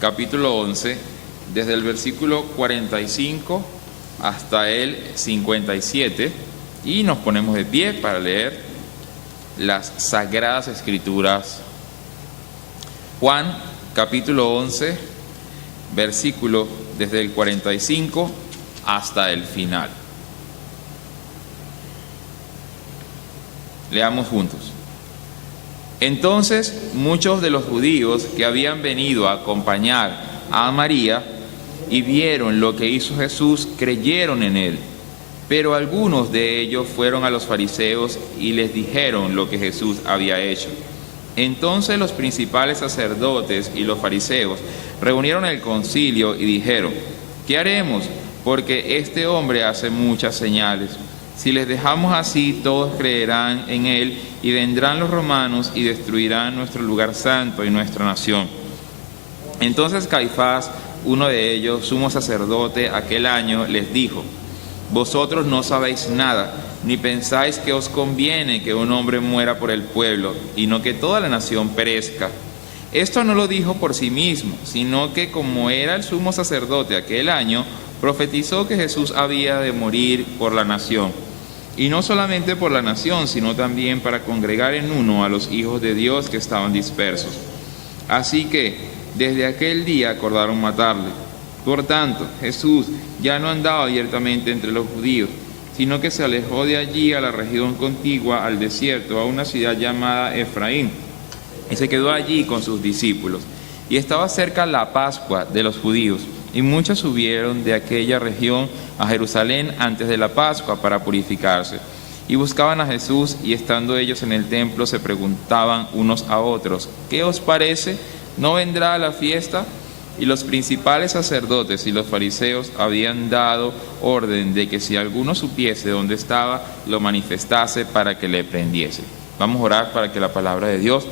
capítulo 11, desde el versículo 45 hasta el 57, y nos ponemos de pie para leer las Sagradas Escrituras. Juan, capítulo 11, versículo desde el 45 hasta el final. Leamos juntos. Entonces muchos de los judíos que habían venido a acompañar a María y vieron lo que hizo Jesús, creyeron en él. Pero algunos de ellos fueron a los fariseos y les dijeron lo que Jesús había hecho. Entonces los principales sacerdotes y los fariseos reunieron el concilio y dijeron: ¿qué haremos? Porque este hombre hace muchas señales. Si les dejamos así, todos creerán en él, y vendrán los romanos y destruirán nuestro lugar santo y nuestra nación. Entonces Caifás, uno de ellos, sumo sacerdote aquel año, les dijo: vosotros no sabéis nada, ni pensáis que os conviene que un hombre muera por el pueblo, y no que toda la nación perezca. Esto no lo dijo por sí mismo, sino que como era el sumo sacerdote aquel año, profetizó que Jesús había de morir por la nación. Y no solamente por la nación, sino también para congregar en uno a los hijos de Dios que estaban dispersos. Así que desde aquel día acordaron matarle. Por tanto, Jesús ya no andaba abiertamente entre los judíos, sino que se alejó de allí a la región contigua al desierto, a una ciudad llamada Efraín, y se quedó allí con sus discípulos. Y estaba cerca la Pascua de los judíos, y muchos subieron de aquella región a Jerusalén antes de la Pascua para purificarse. Y buscaban a Jesús, y estando ellos en el templo se preguntaban unos a otros: ¿qué os parece? ¿No vendrá a la fiesta? Y los principales sacerdotes y los fariseos habían dado orden de que si alguno supiese dónde estaba, lo manifestase para que le prendiese. Vamos a orar para que la palabra de Dios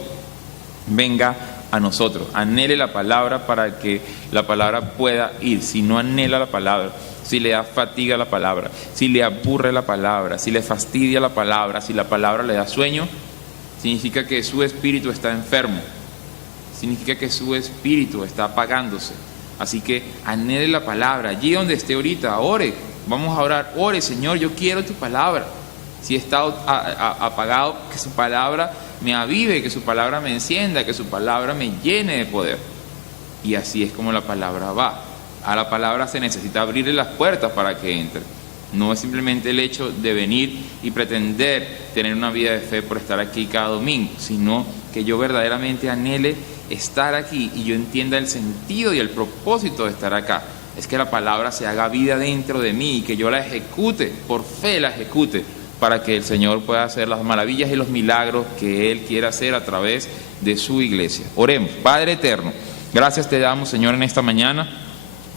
venga a nosotros. Anhele la palabra para que la palabra pueda ir. Si no anhela la palabra, si le da fatiga la palabra, si le aburre la palabra, si le fastidia la palabra, si la palabra le da sueño, significa que su espíritu está enfermo. Significa que su espíritu está apagándose. Así que anhele la palabra. Allí donde esté ahorita, ore. Vamos a orar. Ore: Señor, yo quiero tu palabra. Si está apagado, que su palabra me avive, que su palabra me encienda, que su palabra me llene de poder. Y así es como la palabra va. A la palabra se necesita abrirle las puertas para que entre. No es simplemente el hecho de venir y pretender tener una vida de fe por estar aquí cada domingo, sino que yo verdaderamente anhele estar aquí y yo entienda el sentido y el propósito de estar acá. Es que la palabra se haga vida dentro de mí y que yo la ejecute, por fe la ejecute, para que el Señor pueda hacer las maravillas y los milagros que Él quiere hacer a través de su iglesia. Oremos. Padre eterno, gracias te damos, Señor, en esta mañana,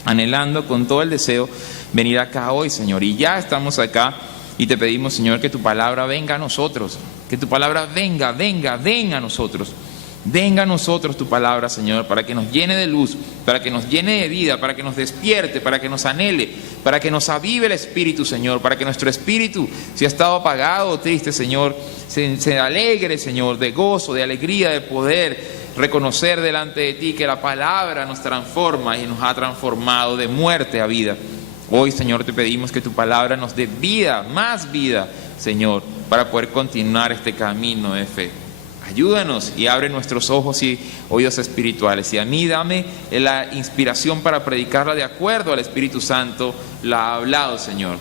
anhelando con todo el deseo venir acá hoy, Señor. Y ya estamos acá y te pedimos, Señor, que tu palabra venga a nosotros, que tu palabra venga a nosotros. Venga a nosotros tu palabra, Señor, para que nos llene de luz, para que nos llene de vida, para que nos despierte, para que nos anhele, para que nos avive el espíritu, Señor, para que nuestro espíritu, si ha estado apagado o triste, Señor, se alegre, Señor, de gozo, de alegría, de poder reconocer delante de ti que la palabra nos transforma y nos ha transformado de muerte a vida. Hoy, Señor, te pedimos que tu palabra nos dé vida, más vida, Señor, para poder continuar este camino de fe. Ayúdanos y abre nuestros ojos y oídos espirituales. Y a mí dame la inspiración para predicarla de acuerdo al Espíritu Santo la ha hablado, Señor.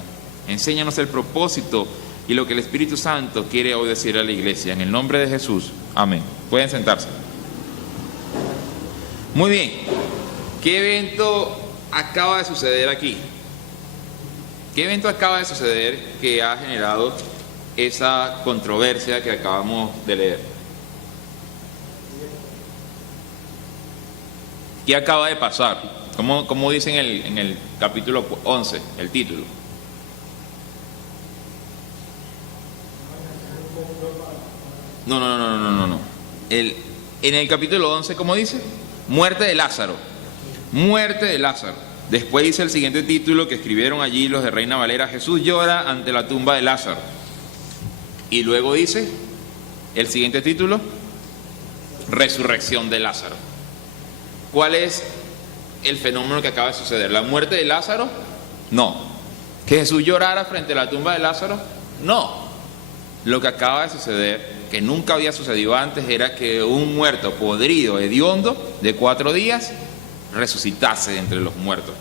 Enséñanos el propósito y lo que el Espíritu Santo quiere hoy decir a la iglesia. En el nombre de Jesús. Amén. Pueden sentarse. Muy bien. ¿Qué evento acaba de suceder aquí? ¿Qué evento acaba de suceder que ha generado esa controversia que acabamos de leer? ¿Qué acaba de pasar? ¿Cómo dice en el capítulo 11, el título? No. En el capítulo 11, ¿cómo dice? Muerte de Lázaro. Muerte de Lázaro. Después dice el siguiente título que escribieron allí los de Reina Valera: Jesús llora ante la tumba de Lázaro. Y luego dice el siguiente título: Resurrección de Lázaro. ¿Cuál es el fenómeno que acaba de suceder. ¿La muerte de Lázaro? No. ¿Que Jesús llorara frente a la tumba de Lázaro? No. Lo que acaba de suceder, que nunca había sucedido antes, era que un muerto podrido, hediondo, de 4 días, resucitase de entre los muertos.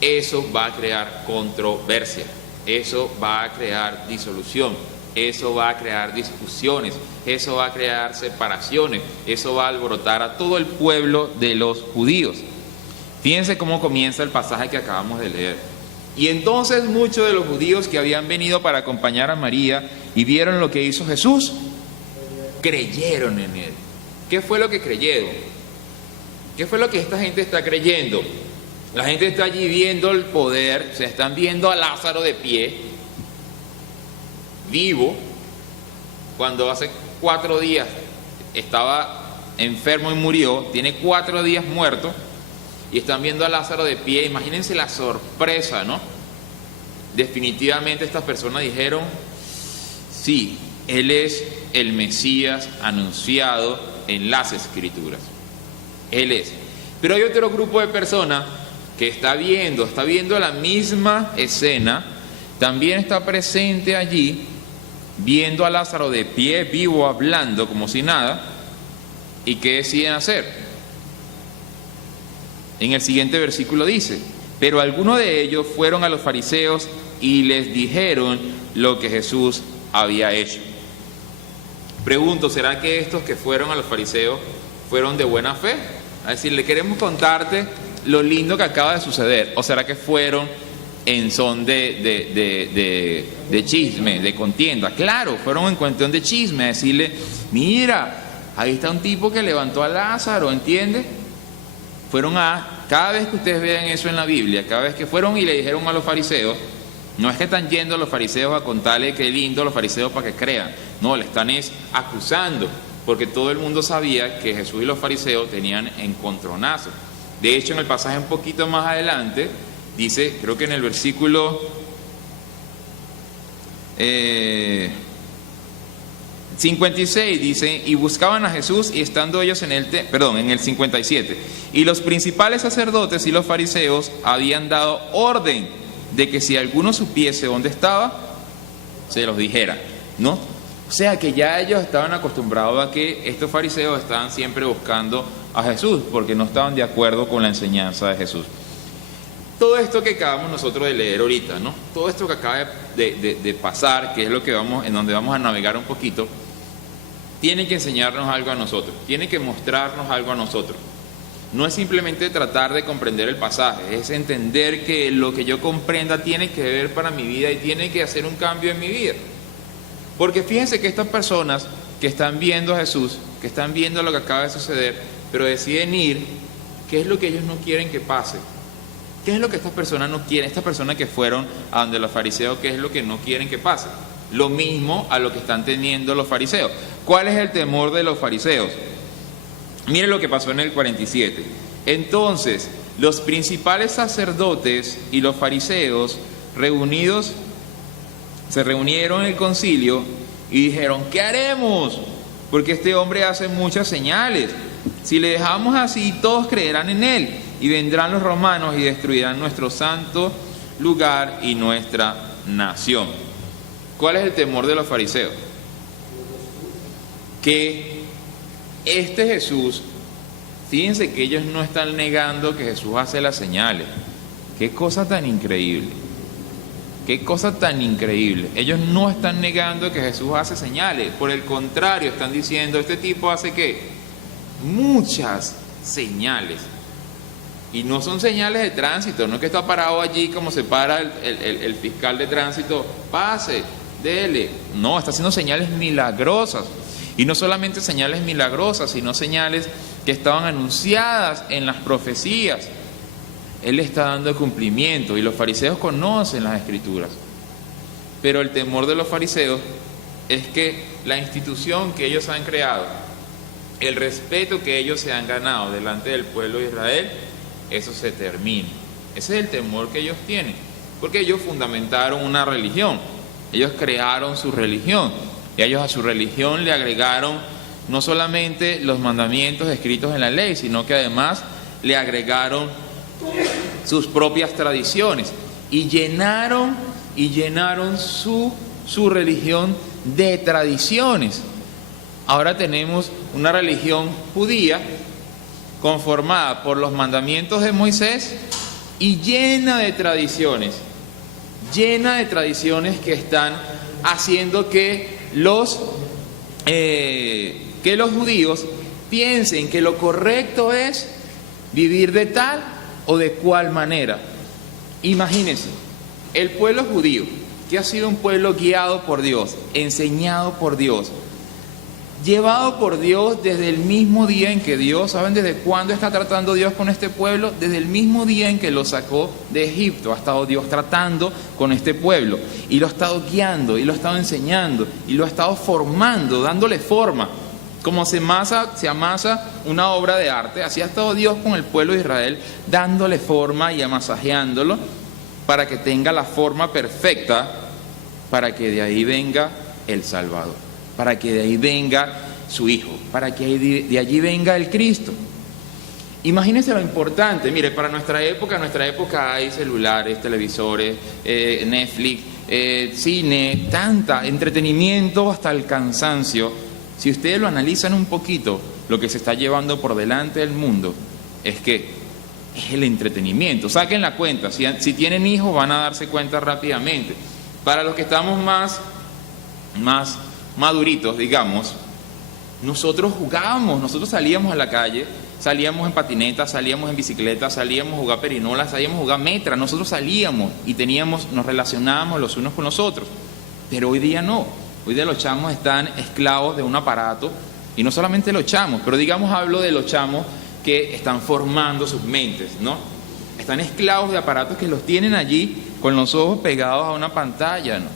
Eso va a crear controversia, eso va a crear disolución, eso va a crear discusiones, eso va a crear separaciones, eso va a alborotar a todo el pueblo de los judíos. Fíjense cómo comienza el pasaje que acabamos de leer. Y entonces muchos de los judíos que habían venido para acompañar a María y vieron lo que hizo Jesús, creyeron en él. ¿Qué fue lo que creyeron? ¿Qué fue lo que esta gente está creyendo? La gente está allí viendo el poder, se están viendo a Lázaro de pie, vivo, cuando hace 4 días estaba enfermo y murió, tiene 4 días muerto, y están viendo a Lázaro de pie. Imagínense la sorpresa, ¿no? Definitivamente estas personas dijeron, sí, él es el Mesías anunciado en las Escrituras. Él es. Pero hay otro grupo de personas que está viendo la misma escena, también está presente allí, viendo a Lázaro de pie, vivo, hablando como si nada, y ¿qué deciden hacer? En el siguiente versículo dice, pero algunos de ellos fueron a los fariseos y les dijeron lo que Jesús había hecho. Pregunto, ¿será que estos que fueron a los fariseos fueron de buena fe? A decirle, queremos contarte lo lindo que acaba de suceder. ¿O será que fueron en son de chisme, de contienda? Claro, fueron en cuestión de chisme, a decirle, mira, ahí está un tipo que levantó a Lázaro, ¿entiendes? Cada vez que ustedes vean eso en la Biblia, cada vez que fueron y le dijeron a los fariseos, no es que están yendo a los fariseos a contarle qué lindo a los fariseos para que crean, no, le están acusando, porque todo el mundo sabía que Jesús y los fariseos tenían encontronazos. De hecho, en el pasaje un poquito más adelante, dice, creo que en el versículo 56 dice, y buscaban a Jesús y estando ellos en el 57, y los principales sacerdotes y los fariseos habían dado orden de que si alguno supiese dónde estaba, se los dijera, ¿no? O sea que ya ellos estaban acostumbrados a que estos fariseos estaban siempre buscando a Jesús, porque no estaban de acuerdo con la enseñanza de Jesús. Todo esto que acabamos nosotros de leer ahorita, ¿no? Todo esto que acaba de pasar, que es lo que en donde vamos a navegar un poquito, tiene que enseñarnos algo a nosotros, tiene que mostrarnos algo a nosotros. No es simplemente tratar de comprender el pasaje, es entender que lo que yo comprenda tiene que ver para mi vida y tiene que hacer un cambio en mi vida. Porque fíjense que estas personas que están viendo a Jesús, que están viendo lo que acaba de suceder, pero deciden ir, ¿qué es lo que ellos no quieren que pase? ¿Qué es lo que estas personas no quieren? Estas personas que fueron a donde los fariseos, ¿qué es lo que no quieren que pase? Lo mismo a lo que están teniendo los fariseos. ¿Cuál es el temor de los fariseos? Miren lo que pasó en el 47. Entonces, los principales sacerdotes y los fariseos se reunieron en el concilio y dijeron, ¿qué haremos? Porque este hombre hace muchas señales. Si le dejamos así, todos creerán en él y vendrán los romanos y destruirán nuestro santo lugar y nuestra nación. ¿Cuál es el temor de los fariseos? Que este Jesús, fíjense que ellos no están negando que Jesús hace las señales. Qué cosa tan increíble. Qué cosa tan increíble. Ellos no están negando que Jesús hace señales. Por el contrario, están diciendo, este tipo hace ¿qué? Muchas señales. Y no son señales de tránsito, no es que está parado allí como se para el fiscal de tránsito, pase, dele. No, está haciendo señales milagrosas. Y no solamente señales milagrosas, sino señales que estaban anunciadas en las profecías. Él está dando cumplimiento y los fariseos conocen las Escrituras. Pero el temor de los fariseos es que la institución que ellos han creado, el respeto que ellos se han ganado delante del pueblo de Israel, eso se termine. Ese es el temor que ellos tienen, porque ellos fundamentaron una religión, ellos crearon su religión, y ellos a su religión le agregaron no solamente los mandamientos escritos en la ley, sino que además le agregaron sus propias tradiciones y llenaron su religión de tradiciones. Ahora tenemos una religión judía conformada por los mandamientos de Moisés y llena de tradiciones que están haciendo que los judíos piensen que lo correcto es vivir de tal o de cual manera. Imagínense, el pueblo judío, que ha sido un pueblo guiado por Dios, enseñado por Dios, llevado por Dios desde el mismo día en que Dios, ¿saben desde cuándo está tratando Dios con este pueblo? Desde el mismo día en que lo sacó de Egipto, ha estado Dios tratando con este pueblo, y lo ha estado guiando, y lo ha estado enseñando, y lo ha estado formando, dándole forma. Como se amasa una obra de arte, así ha estado Dios con el pueblo de Israel, dándole forma y amasajeándolo para que tenga la forma perfecta, para que de ahí venga el Salvador, para que de ahí venga su Hijo, para que de allí venga el Cristo. Imagínense lo importante. Mire, para nuestra época hay celulares, televisores, Netflix, cine, tanta entretenimiento hasta el cansancio. Si ustedes lo analizan un poquito, lo que se está llevando por delante del mundo es que es el entretenimiento. Saquen la cuenta, si tienen hijos van a darse cuenta rápidamente. Para los que estamos más maduritos, digamos, nosotros jugábamos, nosotros salíamos a la calle, salíamos en patineta, salíamos en bicicleta, salíamos a jugar perinola, salíamos a jugar metra, nosotros salíamos y nos relacionábamos los unos con los otros. Pero hoy día no. Hoy día los chamos están esclavos de un aparato, y no solamente los chamos, pero digamos hablo de los chamos que están formando sus mentes, ¿no? Están esclavos de aparatos que los tienen allí con los ojos pegados a una pantalla, ¿no?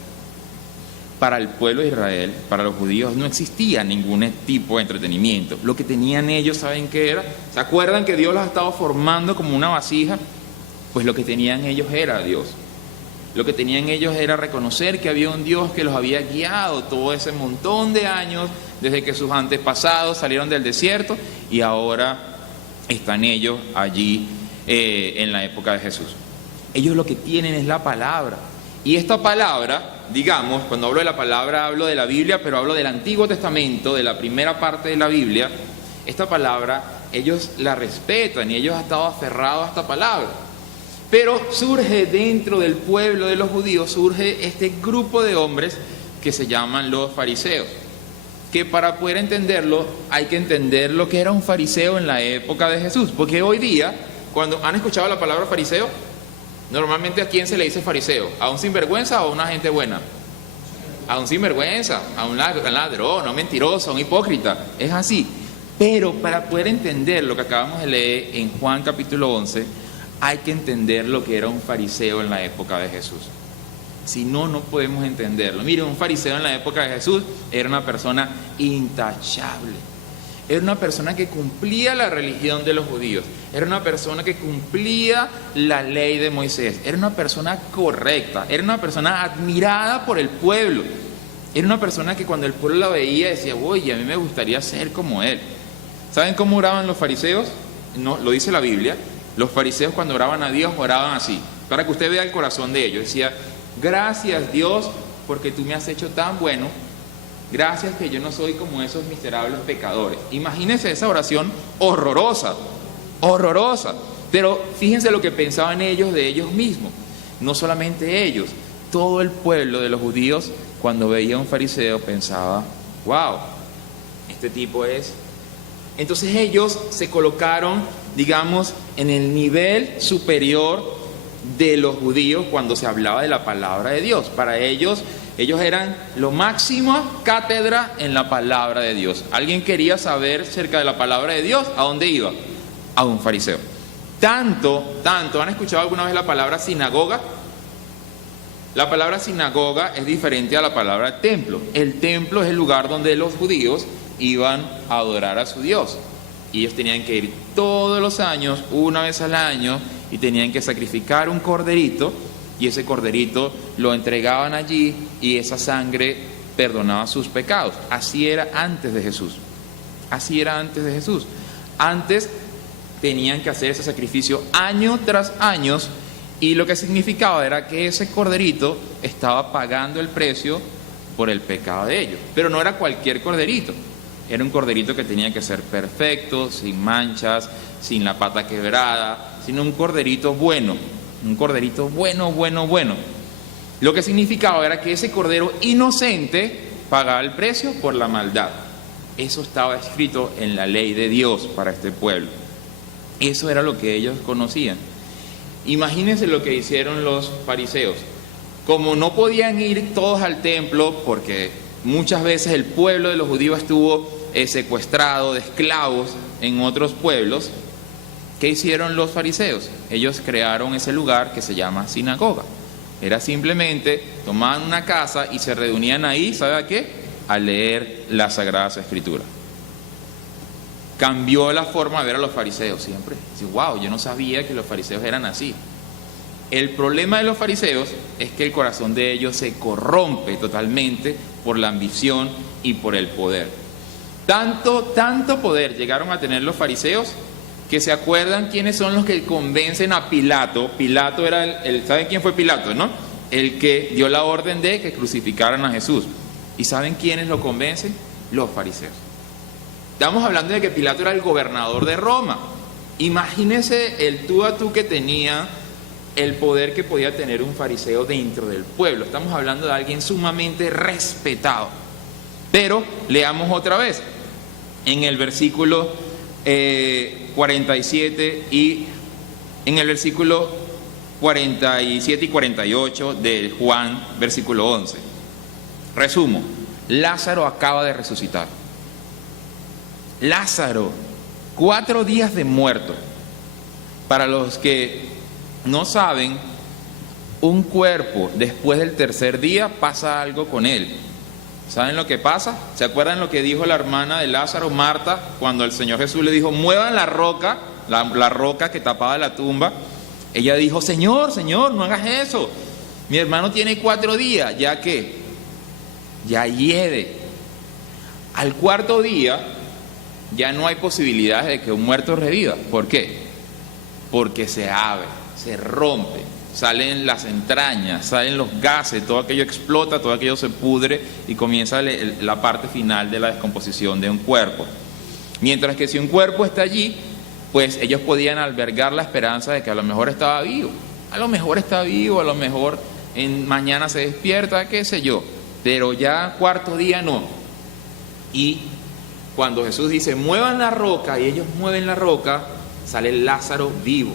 Para el pueblo de Israel, para los judíos, no existía ningún tipo de entretenimiento. Lo que tenían ellos, ¿saben qué era? ¿Se acuerdan que Dios los ha estado formando como una vasija? Pues lo que tenían ellos era Dios. Lo que tenían ellos era reconocer que había un Dios que los había guiado todo ese montón de años, desde que sus antepasados salieron del desierto, y ahora están ellos allí en la época de Jesús. Ellos lo que tienen es la palabra. Y esta palabra, digamos, cuando hablo de la palabra hablo de la Biblia, pero hablo del Antiguo Testamento, de la primera parte de la Biblia. Esta palabra ellos la respetan y ellos han estado aferrados a esta palabra. Pero surge dentro del pueblo de los judíos, surge este grupo de hombres que se llaman los fariseos, que para poder entenderlo hay que entender lo que era un fariseo en la época de Jesús, porque hoy día, cuando han escuchado la palabra fariseo, normalmente ¿a quién se le dice fariseo? ¿A un sinvergüenza o a una gente buena? A un sinvergüenza, a un ladrón, a un mentiroso, a un hipócrita, es así. Pero para poder entender lo que acabamos de leer en Juan capítulo 11, hay que entender lo que era un fariseo en la época de Jesús. Si no, no podemos entenderlo. Mire, un fariseo en la época de Jesús era una persona intachable. Era una persona que cumplía la religión de los judíos. Era una persona que cumplía la ley de Moisés. Era una persona correcta. Era una persona admirada por el pueblo. Era una persona que cuando el pueblo la veía decía, oye, a mí me gustaría ser como él. ¿Saben cómo oraban los fariseos? No, lo dice la Biblia. Los fariseos cuando oraban a Dios, oraban así, para que usted vea el corazón de ellos. Decía, gracias Dios, porque tú me has hecho tan bueno, gracias que yo no soy como esos miserables pecadores. Imagínense esa oración horrorosa, pero fíjense lo que pensaban ellos de ellos mismos. No solamente ellos, todo el pueblo de los judíos, cuando veía a un fariseo, pensaba, wow, este tipo es... Entonces ellos se colocaron, digamos, en el nivel superior de los judíos cuando se hablaba de la palabra de Dios. Para ellos eran lo máximo cátedra en la palabra de Dios. ¿Alguien quería saber acerca de la palabra de Dios? ¿A dónde iba? A un fariseo. Tanto, ¿han escuchado alguna vez la palabra sinagoga? La palabra sinagoga es diferente a la palabra templo. El templo es el lugar donde los judíos iban a adorar a su Dios. Y ellos tenían que ir todos los años, una vez al año, y tenían que sacrificar un corderito, y ese corderito lo entregaban allí, y esa sangre perdonaba sus pecados. Así era antes de Jesús. Antes tenían que hacer ese sacrificio año tras año, y lo que significaba era que ese corderito estaba pagando el precio por el pecado de ellos. Pero no era cualquier corderito, era un corderito que tenía que ser perfecto, sin manchas, sin la pata quebrada, sino un corderito bueno, bueno. Lo que significaba era que ese cordero inocente pagaba el precio por la maldad. Eso estaba escrito en la ley de Dios para este pueblo. Eso era lo que ellos conocían. Imagínense lo que hicieron los fariseos. Como no podían ir todos al templo, porque muchas veces el pueblo de los judíos estuvo secuestrado de esclavos en otros pueblos, ¿qué hicieron los fariseos? Ellos crearon ese lugar que se llama sinagoga. Era simplemente, tomaban una casa y se reunían ahí, ¿sabe a qué? A leer las Sagradas Escrituras. Cambió la forma de ver a los fariseos siempre. Dice, wow, yo no sabía que los fariseos eran así. El problema de los fariseos es que el corazón de ellos se corrompe totalmente por la ambición y por el poder. Tanto poder llegaron a tener los fariseos que se acuerdan quiénes son los que convencen a Pilato. Pilato era ¿saben quién fue Pilato, no? El que dio la orden de que crucificaran a Jesús. ¿Y saben quiénes lo convencen? Los fariseos. Estamos hablando de que Pilato era el gobernador de Roma. Imagínense el tú a tú que tenía, el poder que podía tener un fariseo dentro del pueblo. Estamos hablando de alguien sumamente respetado. Pero leamos otra vez en el versículo 47 y en el versículo 47 y 48 de Juan, versículo 11. Resumo, Lázaro acaba de resucitar. Lázaro, 4 días de muerto. Para los que no saben, un cuerpo después del tercer día pasa algo con él. ¿Saben lo que pasa? ¿Se acuerdan lo que dijo la hermana de Lázaro, Marta, cuando el Señor Jesús le dijo, muevan la roca, la roca que tapaba la tumba? Ella dijo, Señor, no hagas eso. Mi hermano tiene 4 días, ¿ya qué? Ya hiede. Al 4.º día ya no hay posibilidades de que un muerto reviva. ¿Por qué? Porque se abre, se rompe, salen las entrañas, salen los gases, todo aquello explota, todo aquello se pudre y comienza la parte final de la descomposición de un cuerpo. Mientras que si un cuerpo está allí, pues ellos podían albergar la esperanza de que a lo mejor estaba vivo, a lo mejor mañana se despierta, qué sé yo, pero ya 4.º día no. Y cuando Jesús dice, muevan la roca, y ellos mueven la roca, sale Lázaro vivo.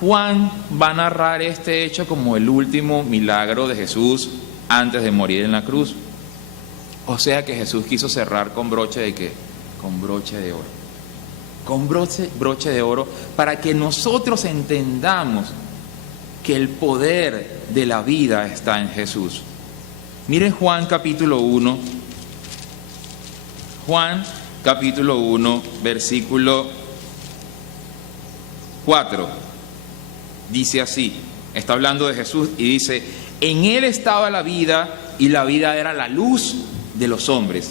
Juan va a narrar este hecho como el último milagro de Jesús antes de morir en la cruz. O sea que Jesús quiso cerrar con broche de ¿qué? Con broche de oro. Con broche de oro, para que nosotros entendamos que el poder de la vida está en Jesús. Miren Juan capítulo 1. Juan capítulo 1, versículo 4. Dice así, está hablando de Jesús y dice, en él estaba la vida y la vida era la luz de los hombres.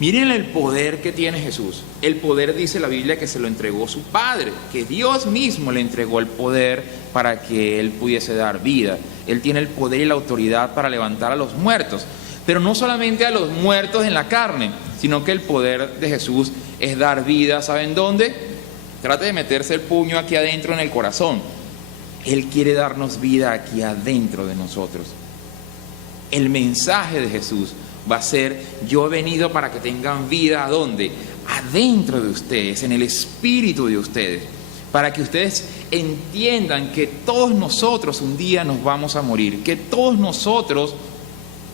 Miren el poder que tiene Jesús. El poder, dice la Biblia, que se lo entregó su Padre, que Dios mismo le entregó el poder para que él pudiese dar vida. Él tiene el poder y la autoridad para levantar a los muertos, pero no solamente a los muertos en la carne, sino que el poder de Jesús es dar vida. ¿Saben dónde? Trate de meterse el puño aquí adentro en el corazón. Él quiere darnos vida aquí adentro de nosotros. El mensaje de Jesús va a ser, yo he venido para que tengan vida, ¿a dónde? Adentro de ustedes, en el espíritu de ustedes, para que ustedes entiendan que todos nosotros un día nos vamos a morir, que todos nosotros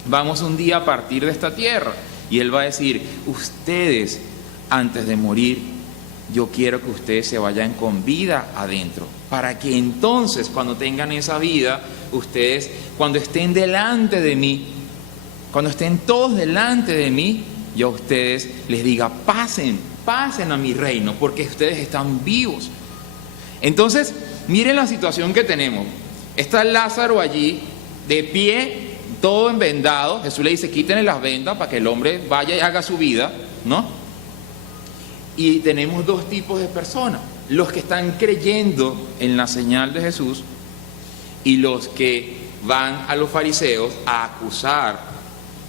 vamos un día a partir de esta tierra. Y Él va a decir, ustedes antes de morir, yo quiero que ustedes se vayan con vida adentro, para que entonces cuando tengan esa vida, ustedes cuando estén delante de mí, cuando estén todos delante de mí, yo a ustedes les diga, pasen a mi reino, porque ustedes están vivos. Entonces, miren la situación que tenemos. Está Lázaro allí, de pie, todo envendado. Jesús le dice, quítenle las vendas para que el hombre vaya y haga su vida, ¿no? Y tenemos dos tipos de personas: los que están creyendo en la señal de Jesús y los que van a los fariseos a acusar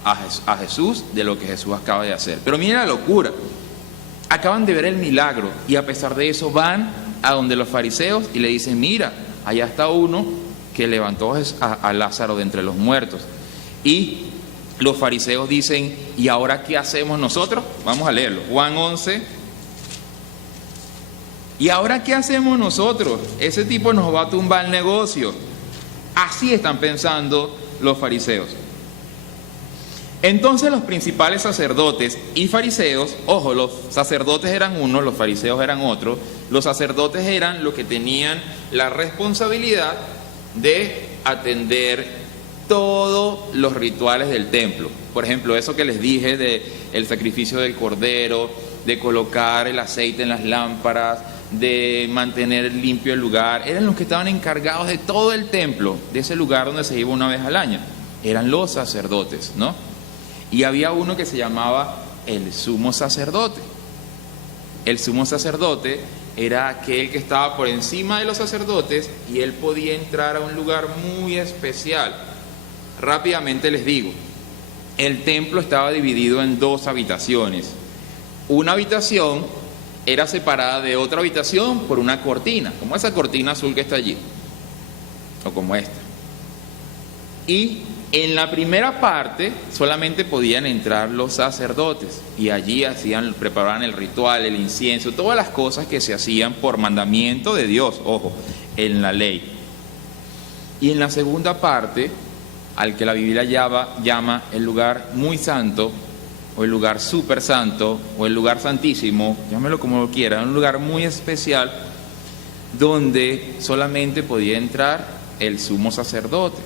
a Jesús de lo que Jesús acaba de hacer. Pero miren la locura: acaban de ver el milagro y a pesar de eso van a donde los fariseos y le dicen: mira, allá está uno que levantó a Lázaro de entre los muertos. Y los fariseos dicen: ¿y ahora qué hacemos nosotros? Vamos a leerlo, Juan 11. ¿Y ahora qué hacemos nosotros? Ese tipo nos va a tumbar el negocio. Así están pensando los fariseos. Entonces los principales sacerdotes y fariseos, ojo, los sacerdotes eran unos, los fariseos eran otros. Los sacerdotes eran los que tenían la responsabilidad de atender todos los rituales del templo. Por ejemplo, eso que les dije del sacrificio del cordero, de colocar el aceite en las lámparas, de mantener limpio el lugar. Eran los que estaban encargados de todo el templo, de ese lugar donde se iba una vez al año. Eran los sacerdotes, ¿no? Y había uno que se llamaba el sumo sacerdote. El sumo sacerdote era aquel que estaba por encima de los sacerdotes y él podía entrar a un lugar muy especial. Rápidamente les digo, el templo estaba dividido en dos habitaciones. Una habitación era separada de otra habitación por una cortina, como esa cortina azul que está allí, o como esta. Y en la primera parte solamente podían entrar los sacerdotes y allí preparaban el ritual, el incienso, todas las cosas que se hacían por mandamiento de Dios, ojo, en la ley. Y en la segunda parte, al que la Biblia llama el lugar muy santo, o el lugar súper santo, o el lugar santísimo, llámelo como lo quiera, un lugar muy especial donde solamente podía entrar el sumo sacerdote.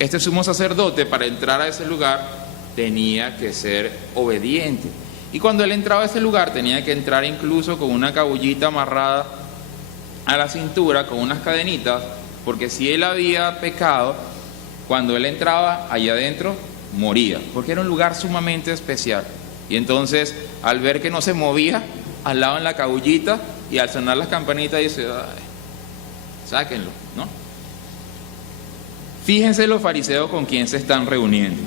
Este sumo sacerdote, para entrar a ese lugar, tenía que ser obediente. Y cuando él entraba a ese lugar, tenía que entrar incluso con una cabullita amarrada a la cintura, con unas cadenitas, porque si él había pecado, cuando él entraba allá adentro, moría, porque era un lugar sumamente especial. Y entonces, al ver que no se movía, al lado en la cabullita, y al sonar las campanitas, dice: ay, sáquenlo, ¿no? Fíjense los fariseos con quién se están reuniendo.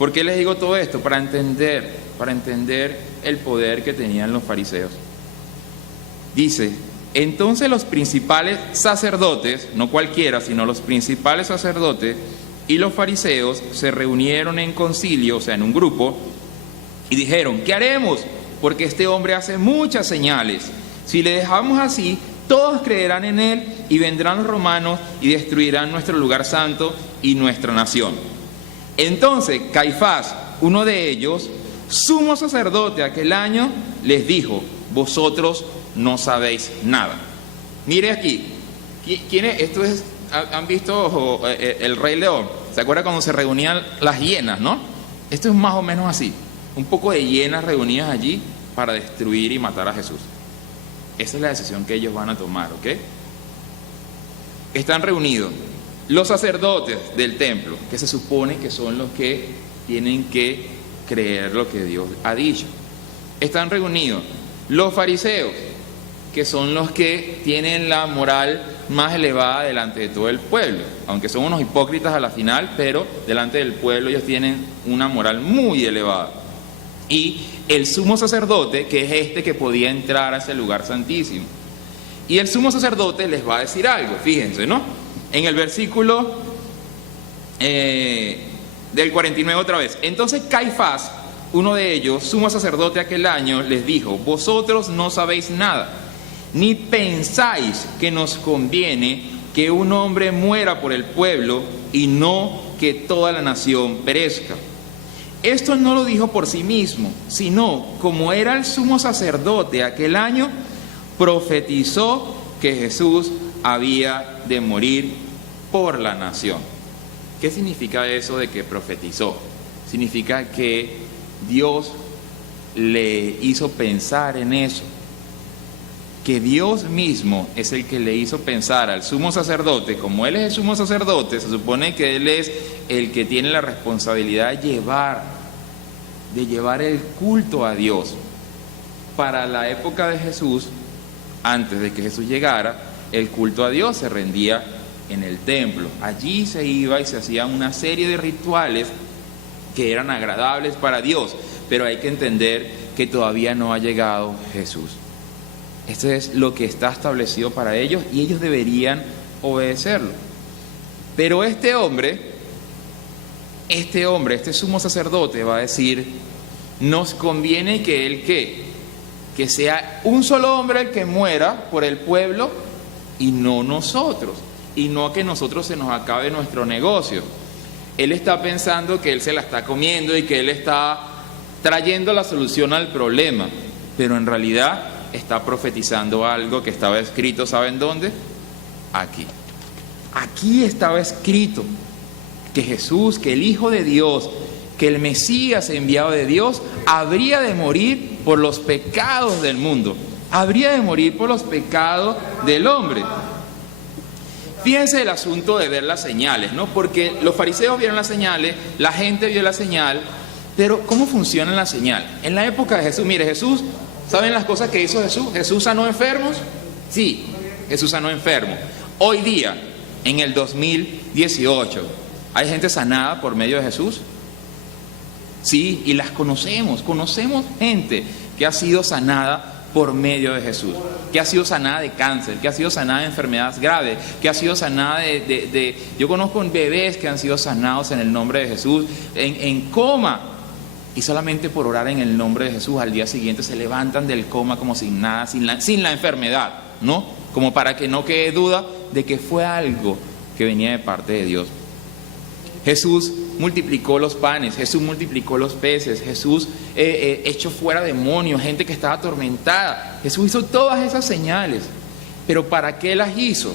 ¿Por qué les digo todo esto? Para entender el poder que tenían los fariseos. Dice: entonces los principales sacerdotes, no cualquiera, sino los principales sacerdotes y los fariseos se reunieron en concilio, o sea, en un grupo, y dijeron: ¿qué haremos? Porque este hombre hace muchas señales. Si le dejamos así, todos creerán en él y vendrán los romanos y destruirán nuestro lugar santo y nuestra nación. Entonces Caifás, uno de ellos, sumo sacerdote aquel año, les dijo: vosotros no sabéis nada. Mire aquí, ¿quién es? Esto es, ¿han visto el Rey León? ¿Se acuerdan cuando se reunían las hienas, no? Esto es más o menos así, un poco de hienas reunidas allí para destruir y matar a Jesús. Esa es la decisión que ellos van a tomar, ¿ok? Están reunidos los sacerdotes del templo, que se supone que son los que tienen que creer lo que Dios ha dicho. Están reunidos los fariseos, que son los que tienen la moral más elevada delante de todo el pueblo, aunque son unos hipócritas a la final, pero delante del pueblo ellos tienen una moral muy elevada. Y el sumo sacerdote, que es este que podía entrar a ese lugar santísimo. Y el sumo sacerdote les va a decir algo, fíjense, ¿no? En el versículo del 49 otra vez. Entonces Caifás, uno de ellos, sumo sacerdote aquel año, les dijo: vosotros no sabéis nada, ni pensáis que nos conviene que un hombre muera por el pueblo y no que toda la nación perezca. Esto no lo dijo por sí mismo, sino como era el sumo sacerdote aquel año, profetizó que Jesús había de morir por la nación. ¿Qué significa eso de que profetizó? Significa que Dios le hizo pensar en eso, que Dios mismo es el que le hizo pensar al sumo sacerdote. Como él es el sumo sacerdote, se supone que él es el que tiene la responsabilidad de llevar el culto a Dios. para la época de Jesús, antes de que Jesús llegara, el culto a Dios se rendía en el templo. Allí se iba y se hacían una serie de rituales que eran agradables para Dios, pero hay que entender que todavía no ha llegado Jesús. Esto es lo que está establecido para ellos y ellos deberían obedecerlo. Pero este sumo sacerdote va a decir, nos conviene que él que sea un solo hombre el que muera por el pueblo y no nosotros, y no que nosotros se nos acabe nuestro negocio. Él está pensando que él se la está comiendo y que él está trayendo la solución al problema, pero en realidad está profetizando algo que estaba escrito, ¿saben dónde? Aquí. Aquí estaba escrito que Jesús, que el Hijo de Dios, que el Mesías enviado de Dios, habría de morir por los pecados del mundo, habría de morir por los pecados del hombre. Fíjense el asunto de ver las señales, ¿no? Porque los fariseos vieron las señales, la gente vio la señal, pero ¿cómo funciona la señal? En la época de Jesús, mire, Jesús, ¿saben las cosas que hizo Jesús? ¿Jesús sanó enfermos? Sí, Jesús sanó enfermos. Hoy día, en el 2018, ¿hay gente sanada por medio de Jesús? Sí, y las conocemos gente que ha sido sanada por medio de Jesús, que ha sido sanada de cáncer, que ha sido sanada de enfermedades graves, que ha sido sanada yo conozco bebés que han sido sanados en el nombre de Jesús, en coma, y solamente por orar en el nombre de Jesús al día siguiente se levantan del coma como sin nada, sin la enfermedad, ¿no? Como para que no quede duda de que fue algo que venía de parte de Dios. Jesús multiplicó los panes, Jesús multiplicó los peces, Jesús echó fuera demonios, gente que estaba atormentada. Jesús hizo todas esas señales. Pero ¿para qué las hizo?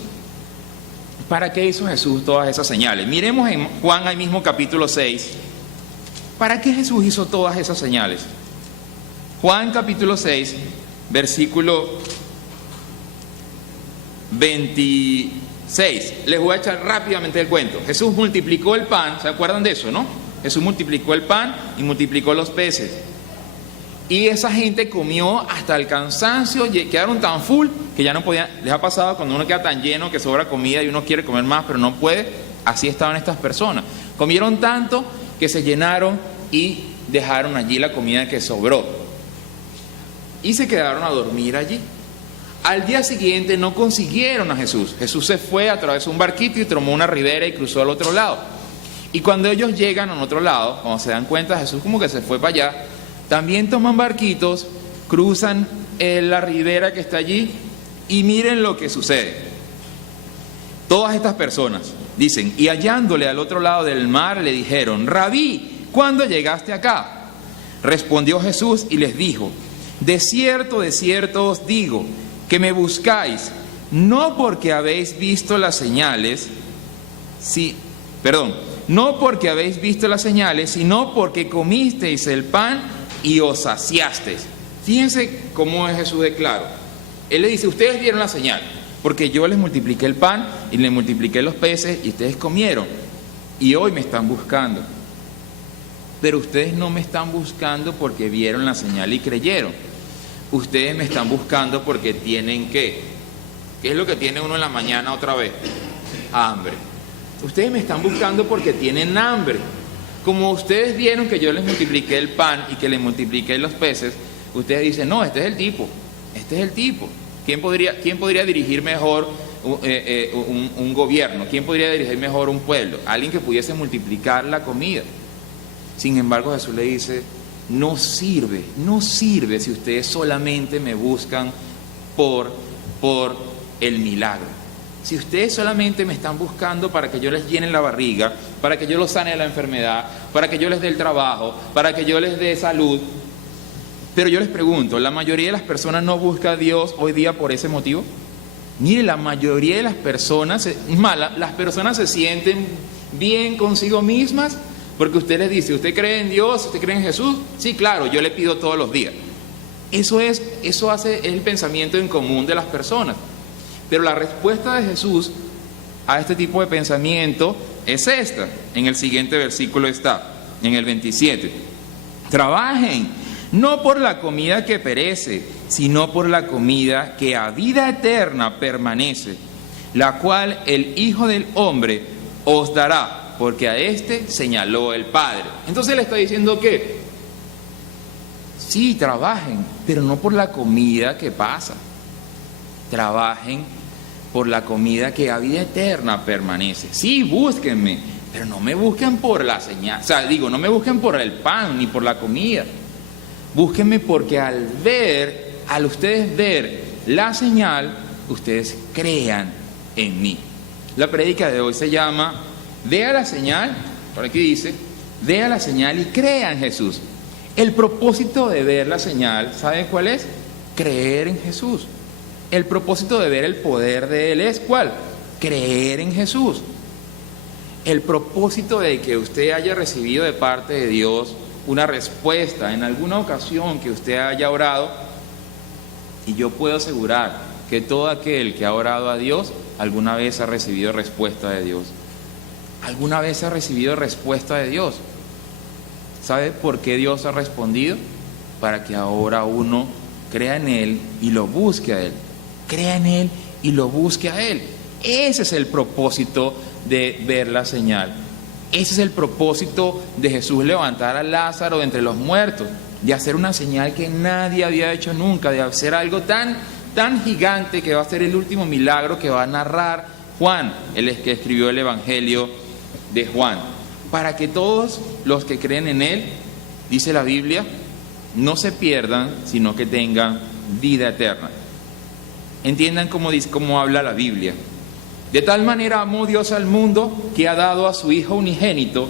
¿Para qué hizo Jesús todas esas señales? Miremos en Juan, ahí mismo capítulo 6. ¿Para qué Jesús hizo todas esas señales? Juan capítulo 6, versículo 26. Les voy a echar rápidamente el cuento. Jesús multiplicó el pan, ¿se acuerdan de eso, no? Jesús multiplicó el pan y multiplicó los peces. Y esa gente comió hasta el cansancio, quedaron tan full que ya no podían. Les ha pasado cuando uno queda tan lleno que sobra comida y uno quiere comer más, pero no puede. Así estaban estas personas. Comieron tanto que se llenaron y dejaron allí la comida que sobró. Y se quedaron a dormir allí. Al día siguiente no consiguieron a Jesús. Jesús se fue, atravesó un barquito y tomó una ribera y cruzó al otro lado. Y cuando ellos llegan al otro lado, cuando se dan cuenta, Jesús como que se fue para allá, también toman barquitos, cruzan la ribera que está allí y miren lo que sucede. Todas estas personas dicen, y hallándole al otro lado del mar le dijeron, Rabí, ¿cuándo llegaste acá? Respondió Jesús y les dijo, de cierto os digo, que me buscáis, no porque habéis visto las señales, no porque habéis visto las señales, sino porque comisteis el pan y os saciasteis. Fíjense cómo es Jesús de claro. Él le dice, ustedes vieron la señal, porque yo les multipliqué el pan y les multipliqué los peces y ustedes comieron. Y hoy me están buscando. Pero ustedes no me están buscando porque vieron la señal y creyeron. Ustedes me están buscando porque tienen ¿qué? ¿Qué es lo que tiene uno en la mañana otra vez? Hambre. Ustedes me están buscando porque tienen hambre. Como ustedes vieron que yo les multipliqué el pan y que les multipliqué los peces, ustedes dicen, no, este es el tipo. ¿Quién podría dirigir mejor un gobierno? ¿Quién podría dirigir mejor un pueblo? Alguien que pudiese multiplicar la comida. Sin embargo, Jesús le dice, no sirve si ustedes solamente me buscan por el milagro. Si ustedes solamente me están buscando para que yo les llene la barriga, para que yo los sane de la enfermedad, para que yo les dé el trabajo, para que yo les dé salud. Pero yo les pregunto, ¿la mayoría de las personas no busca a Dios hoy día por ese motivo? Mire, la mayoría de las personas, las personas se sienten bien consigo mismas porque usted les dice, ¿usted cree en Dios? ¿Usted cree en Jesús? Sí, claro, yo le pido todos los días. Eso es el pensamiento en común de las personas. Pero la respuesta de Jesús a este tipo de pensamiento es esta. En el siguiente versículo está, en el 27. Trabajen, no por la comida que perece, sino por la comida que a vida eterna permanece, la cual el Hijo del Hombre os dará, porque a éste señaló el Padre. Entonces le está diciendo que sí, trabajen, pero no por la comida que pasa. Trabajen por la comida que a vida eterna permanece. Sí, búsquenme, pero no me busquen por la señal. O sea, digo, no me busquen por el pan ni por la comida. Búsquenme porque al ustedes ver la señal, ustedes crean en mí. La prédica de hoy se llama Vea la señal, por aquí dice, vea la señal y crea en Jesús. El propósito de ver la señal, ¿saben cuál es? Creer en Jesús. El propósito de ver el poder de Él es ¿cuál? Creer en Jesús. El propósito de que usted haya recibido de parte de Dios una respuesta en alguna ocasión que usted haya orado, y yo puedo asegurar que todo aquel que ha orado a Dios alguna vez ha recibido respuesta de Dios. ¿Alguna vez ha recibido respuesta de Dios? ¿Sabe por qué Dios ha respondido? Para que ahora uno crea en Él y lo busque a Él. Crea en Él y lo busque a Él. Ese es el propósito de ver la señal. Ese es el propósito de Jesús levantar a Lázaro de entre los muertos, de hacer una señal que nadie había hecho nunca, de hacer algo tan gigante que va a ser el último milagro que va a narrar Juan, el que escribió el Evangelio de Juan, para que todos los que creen en Él, dice la Biblia, no se pierdan, sino que tengan vida eterna. Entiendan cómo habla la Biblia. De tal manera amó Dios al mundo que ha dado a su Hijo unigénito,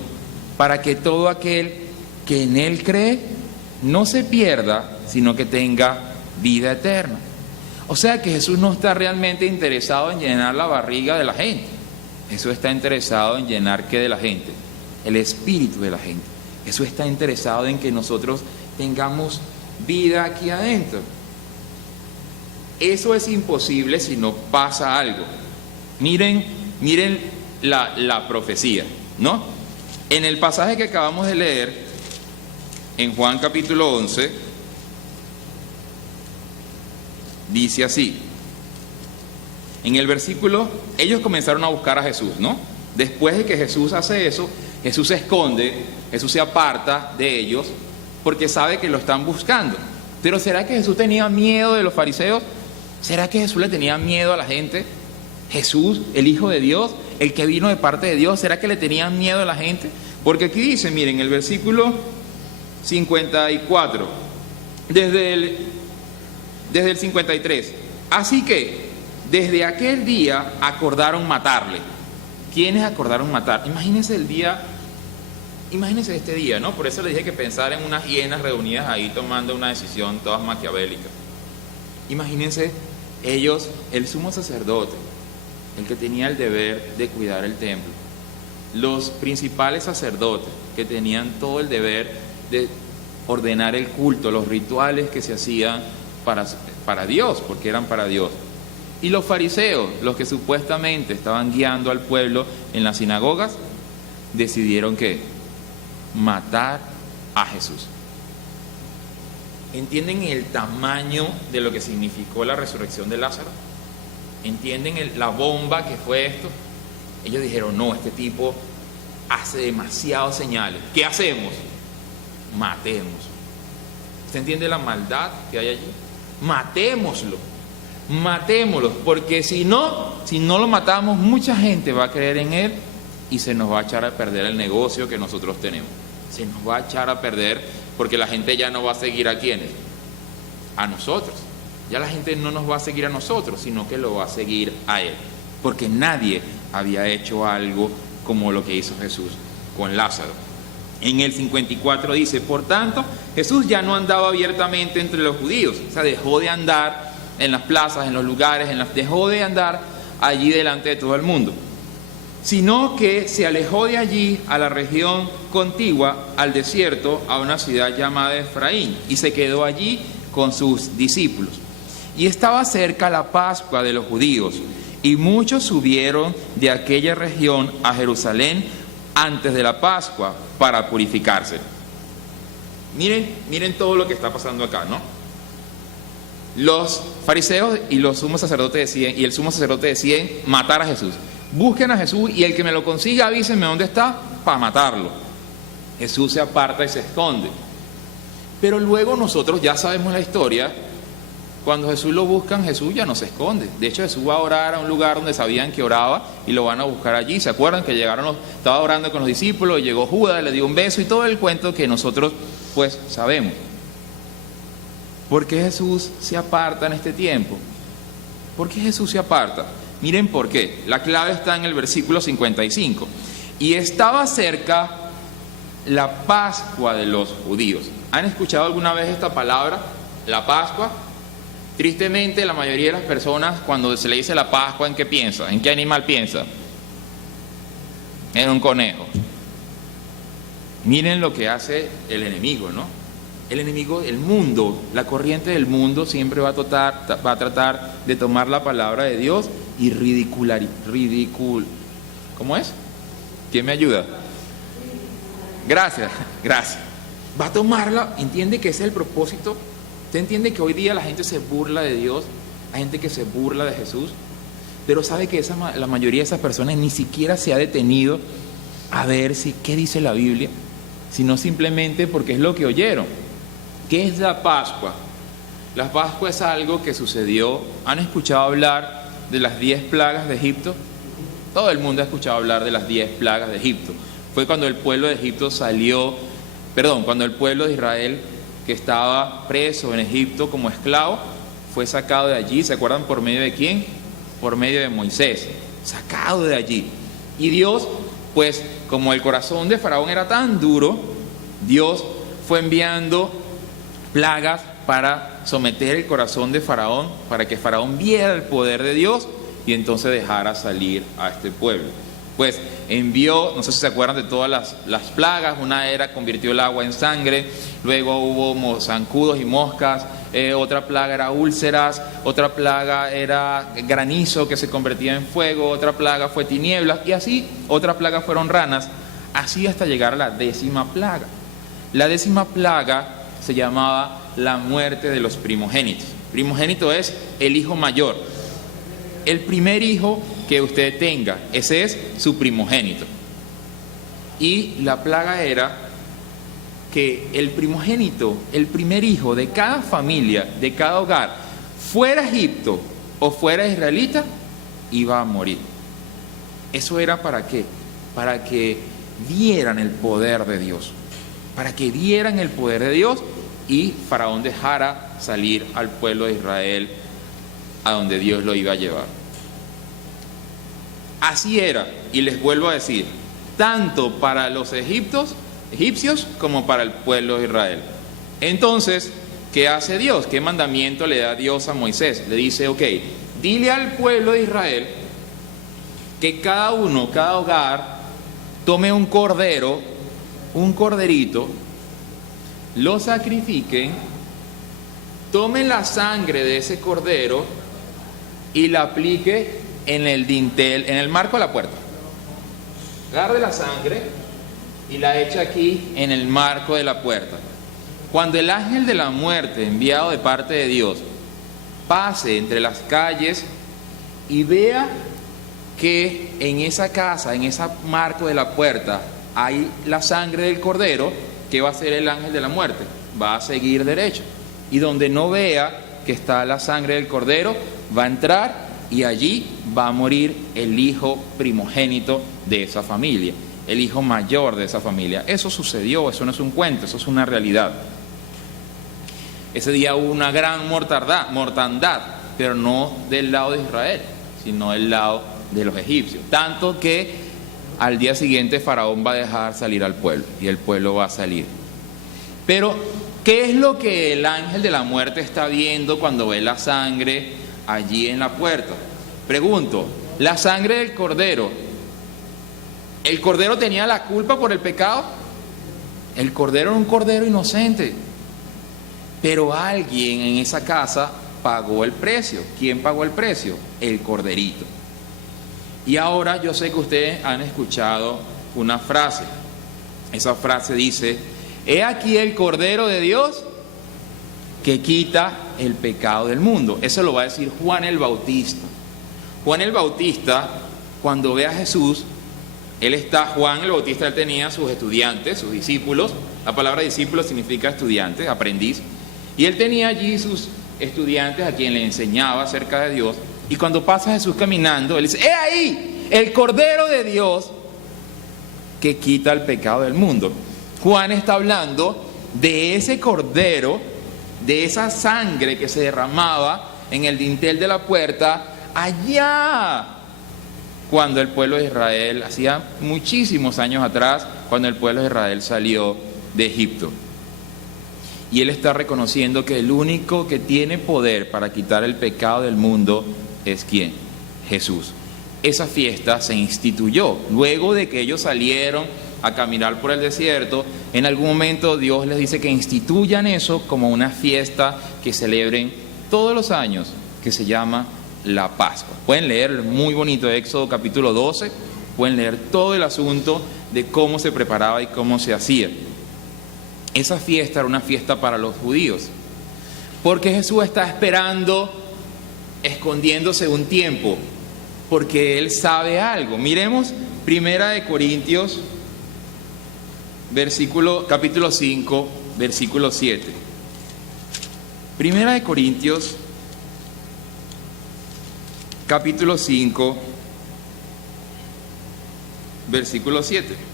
para que todo aquel que en Él cree no se pierda, sino que tenga vida eterna. O sea que Jesús no está realmente interesado en llenar la barriga de la gente. Jesús está interesado en llenar ¿qué de la gente? El espíritu de la gente. Jesús está interesado en que nosotros tengamos vida aquí adentro. Eso es imposible si no pasa algo. Miren la profecía, ¿no? En el pasaje que acabamos de leer, en Juan capítulo 11, dice así. En el versículo, ellos comenzaron a buscar a Jesús, ¿no? Después de que Jesús hace eso, Jesús se esconde, Jesús se aparta de ellos, porque sabe que lo están buscando. Pero ¿será que Jesús tenía miedo de los fariseos? ¿Será que Jesús le tenía miedo a la gente? Jesús, el Hijo de Dios, el que vino de parte de Dios, ¿será que le tenía miedo a la gente? Porque aquí dice, miren, el versículo 54, desde el 53. Así que, desde aquel día acordaron matarle. ¿Quiénes acordaron matar? Imagínense este día, ¿no? Por eso les dije que pensar en unas hienas reunidas ahí tomando una decisión todas maquiavélicas. Imagínense ellos, el sumo sacerdote, el que tenía el deber de cuidar el templo, los principales sacerdotes que tenían todo el deber de ordenar el culto, los rituales que se hacían para Dios, porque eran para Dios, y los fariseos, los que supuestamente estaban guiando al pueblo en las sinagogas, decidieron que matar a Jesús. ¿Entienden el tamaño de lo que significó la resurrección de Lázaro? ¿Entienden la bomba que fue esto? Ellos dijeron, no, este tipo hace demasiadas señales. ¿Qué hacemos? Matemos. ¿Usted entiende la maldad que hay allí? Matémoslo, porque si no lo matamos, mucha gente va a creer en él y se nos va a echar a perder el negocio que nosotros tenemos. Se nos va a echar a perder porque la gente ya no va a seguir a quiénes, a nosotros. Ya la gente no nos va a seguir a nosotros, sino que lo va a seguir a él, porque nadie había hecho algo como lo que hizo Jesús con Lázaro. En el 54 dice, por tanto, Jesús ya no andaba abiertamente entre los judíos, o sea, dejó de andar en las plazas, en los lugares, dejó de andar allí delante de todo el mundo, sino que se alejó de allí a la región contigua, al desierto, a una ciudad llamada Efraín, y se quedó allí con sus discípulos. Y estaba cerca la Pascua de los judíos, y muchos subieron de aquella región a Jerusalén antes de la Pascua para purificarse. Miren todo lo que está pasando acá, ¿no? Los fariseos y los sumos sacerdotes deciden, y el sumo sacerdote deciden matar a Jesús. Busquen a Jesús y el que me lo consiga avísenme dónde está para matarlo. Jesús se aparta y se esconde. Pero luego nosotros ya sabemos la historia. Cuando Jesús lo buscan, Jesús ya no se esconde. De hecho, Jesús va a orar a un lugar donde sabían que oraba y lo van a buscar allí. ¿Se acuerdan que estaba orando con los discípulos, llegó Judas, le dio un beso y todo el cuento que nosotros pues sabemos? ¿Por qué Jesús se aparta en este tiempo? ¿Por qué Jesús se aparta? Miren por qué. La clave está en el versículo 55. Y estaba cerca la Pascua de los judíos. ¿Han escuchado alguna vez esta palabra? La Pascua. Tristemente, la mayoría de las personas, cuando se le dice la Pascua, ¿en qué piensa? ¿En qué animal piensa? En un conejo. Miren lo que hace el enemigo, ¿no? El enemigo, el mundo, la corriente del mundo siempre va a tratar de tomar la palabra de Dios y ¿cómo es? ¿Quién me ayuda? Gracias. Va a tomarla, entiende que ese es el propósito. ¿Usted entiende que hoy día la gente se burla de Dios? Hay gente que se burla de Jesús, pero sabe que la mayoría de esas personas ni siquiera se ha detenido a ver qué dice la Biblia, sino simplemente porque es lo que oyeron. ¿Qué es la Pascua? La Pascua es algo que sucedió. ¿Han escuchado hablar de las 10 plagas de Egipto? Todo el mundo ha escuchado hablar de las 10 plagas de Egipto. Fue cuando el pueblo de Egipto cuando el pueblo de Israel, que estaba preso en Egipto como esclavo, fue sacado de allí. ¿Se acuerdan por medio de quién? Por medio de Moisés, sacado de allí. Y Dios, pues como el corazón de Faraón era tan duro, Dios fue enviando plagas para someter el corazón de Faraón, para que Faraón viera el poder de Dios y entonces dejara salir a este pueblo. Pues envió, no sé si se acuerdan de todas las plagas. Una convirtió el agua en sangre, luego hubo zancudos y moscas, otra plaga era úlceras, otra plaga era granizo que se convertía en fuego, otra plaga fue tinieblas, y así otra plaga fueron ranas, así hasta llegar a la 10ª plaga. La 10ª plaga se llamaba la muerte de los primogénitos. Primogénito es el hijo mayor. El primer hijo que usted tenga, ese es su primogénito. Y la plaga era que el primogénito, el primer hijo de cada familia, de cada hogar, fuera Egipto o fuera israelita, iba a morir. ¿Eso era para qué? Para que vieran el poder de Dios. Para que vieran el poder de Dios y Faraón dejara salir al pueblo de Israel a donde Dios lo iba a llevar. Así era, y les vuelvo a decir, tanto para los egipcios como para el pueblo de Israel. Entonces, ¿qué hace Dios? ¿Qué mandamiento le da Dios a Moisés? Le dice, ok, dile al pueblo de Israel que cada hogar, tome un corderito, lo sacrifiquen, tomen la sangre de ese cordero y la aplique en el dintel, en el marco de la puerta. Agarre la sangre y la echa aquí en el marco de la puerta. Cuando el ángel de la muerte, enviado de parte de Dios, pase entre las calles y vea que en esa casa, en ese marco de la puerta, hay la sangre del cordero, ¿qué va a hacer el ángel de la muerte? Va a seguir derecho. Y donde no vea que está la sangre del cordero, va a entrar y allí va a morir el hijo primogénito de esa familia, el hijo mayor de esa familia. Eso sucedió, eso no es un cuento, eso es una realidad. Ese día hubo una gran mortandad, pero no del lado de Israel, sino del lado de los egipcios. Tanto que al día siguiente Faraón va a dejar salir al pueblo y el pueblo va a salir. Pero, ¿qué es lo que el ángel de la muerte está viendo cuando ve la sangre allí en la puerta? Pregunto, la sangre del cordero, ¿el cordero tenía la culpa por el pecado? El cordero era un cordero inocente, pero alguien en esa casa pagó el precio. ¿Quién pagó el precio? El corderito. Y ahora yo sé que ustedes han escuchado una frase. Esa frase dice, he aquí el Cordero de Dios que quita el pecado del mundo. Eso lo va a decir Juan el Bautista. Juan el Bautista, cuando ve a Jesús, Juan el Bautista, él tenía sus estudiantes, sus discípulos. La palabra discípulo significa estudiante, aprendiz. Y él tenía allí sus estudiantes a quien le enseñaba acerca de Dios. Y cuando pasa Jesús caminando, él dice, ¡he ahí el Cordero de Dios que quita el pecado del mundo! Juan está hablando de ese Cordero, de esa sangre que se derramaba en el dintel de la puerta allá, cuando el pueblo de Israel, hacía muchísimos años atrás, cuando el pueblo de Israel salió de Egipto. Y él está reconociendo que el único que tiene poder para quitar el pecado del mundo es ¿quién? Jesús. Esa fiesta se instituyó luego de que ellos salieron a caminar por el desierto. En algún momento Dios les dice que instituyan eso como una fiesta que celebren todos los años, que se llama la Pascua. Pueden leer muy bonito de Éxodo capítulo 12, pueden leer todo el asunto de cómo se preparaba y cómo se hacía. Esa fiesta era una fiesta para los judíos, porque Jesús está esperando, escondiéndose un tiempo, porque Él sabe algo. Miremos 1 Corintios, capítulo 5, versículo 7. 1 Corintios, capítulo 5, versículo 7.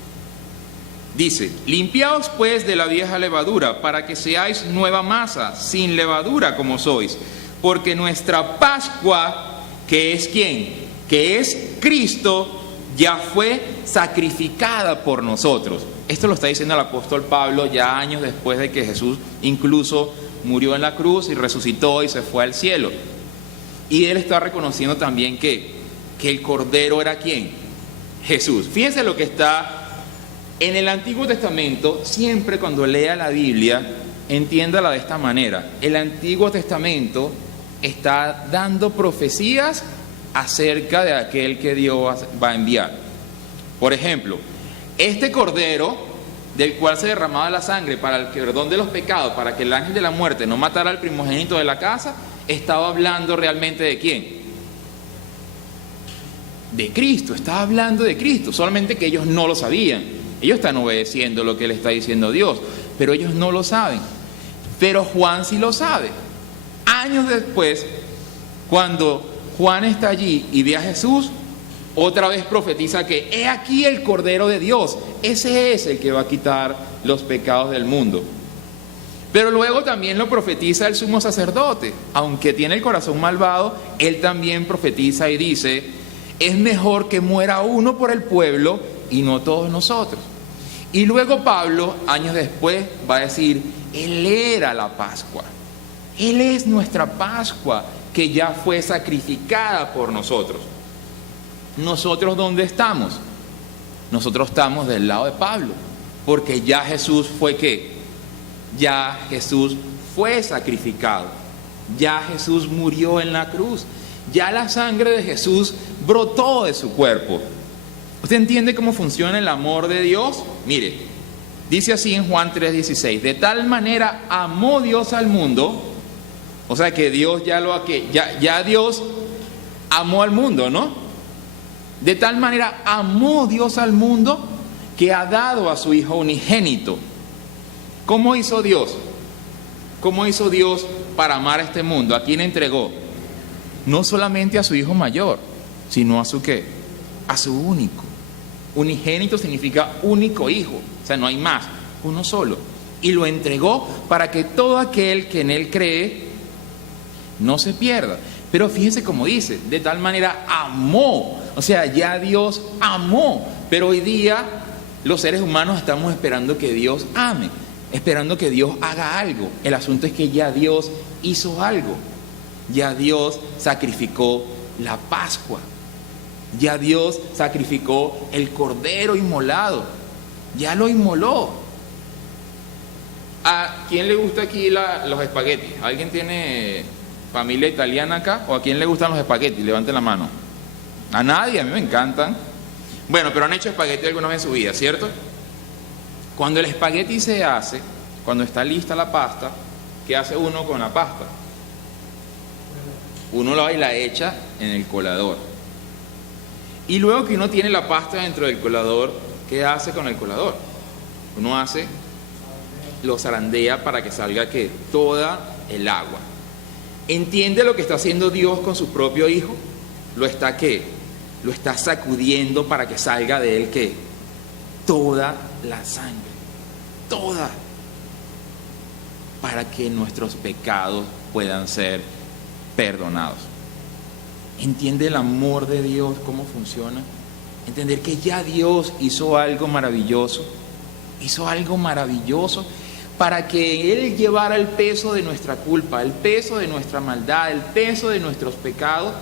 Dice, limpiaos pues de la vieja levadura, para que seáis nueva masa, sin levadura como sois. Porque nuestra Pascua, que es ¿quién? Que es Cristo, ya fue sacrificada por nosotros. Esto lo está diciendo el apóstol Pablo ya años después de que Jesús incluso murió en la cruz y resucitó y se fue al cielo. Y él está reconociendo también que el Cordero era ¿quién? Jesús. Fíjense lo que está en el Antiguo Testamento. Siempre cuando lea la Biblia, entiéndala de esta manera. El Antiguo Testamento está dando profecías acerca de aquel que Dios va a enviar. Por ejemplo, este Cordero, del cual se derramaba la sangre para el perdón de los pecados, para que el ángel de la muerte no matara al primogénito de la casa, estaba hablando realmente ¿de quién? De Cristo. Estaba hablando de Cristo, solamente que ellos no lo sabían. Ellos están obedeciendo lo que le está diciendo Dios, pero ellos no lo saben. Pero Juan sí lo sabe. Años después, cuando Juan está allí y ve a Jesús, otra vez profetiza que he aquí el Cordero de Dios. Ese es el que va a quitar los pecados del mundo. Pero luego también lo profetiza el sumo sacerdote. Aunque tiene el corazón malvado, él también profetiza y dice, es mejor que muera uno por el pueblo y no todos nosotros. Y luego Pablo, años después, va a decir, él era la Pascua. Él es nuestra Pascua, que ya fue sacrificada por nosotros. ¿Nosotros dónde estamos? Nosotros estamos del lado de Pablo, porque ya Jesús fue ¿qué? Ya Jesús fue sacrificado. Ya Jesús murió en la cruz. Ya la sangre de Jesús brotó de su cuerpo. ¿Usted entiende cómo funciona el amor de Dios? Mire, dice así en Juan 3:16, de tal manera amó Dios al mundo, o sea que Dios ya Dios amó al mundo, ¿no? De tal manera amó Dios al mundo que ha dado a su Hijo unigénito. ¿Cómo hizo Dios? ¿Cómo hizo Dios para amar a este mundo? ¿A quién entregó? No solamente a su Hijo mayor, sino a su ¿qué? A su único. Unigénito significa único hijo, o sea, no hay más, uno solo. Y lo entregó para que todo aquel que en él cree no se pierda. Pero fíjense cómo dice, de tal manera amó, o sea, ya Dios amó. Pero hoy día los seres humanos estamos esperando que Dios ame, esperando que Dios haga algo. El asunto es que ya Dios hizo algo. Ya Dios sacrificó la Pascua. Ya Dios sacrificó el Cordero inmolado. Ya lo inmoló. ¿A quién le gusta aquí los espaguetis? ¿Alguien tiene familia italiana acá? ¿O a quién le gustan los espaguetis? Levanten la mano. A nadie, a mí me encantan. Bueno, pero han hecho espaguetis alguna vez en su vida, ¿cierto? Cuando el espagueti se hace, cuando está lista la pasta, ¿qué hace uno con la pasta? Uno la va y la echa en el colador. Y luego que uno tiene la pasta dentro del colador, ¿qué hace con el colador? Uno lo zarandea para que salga ¿qué? Toda el agua. ¿Entiende lo que está haciendo Dios con su propio Hijo? Lo está ¿qué? Lo está sacudiendo para que salga de él ¿qué? Toda la sangre. Toda. Para que nuestros pecados puedan ser perdonados. ¿Entiende el amor de Dios cómo funciona? Entender que ya Dios hizo algo maravilloso. Hizo algo maravilloso para que Él llevara el peso de nuestra culpa, el peso de nuestra maldad, el peso de nuestros pecados,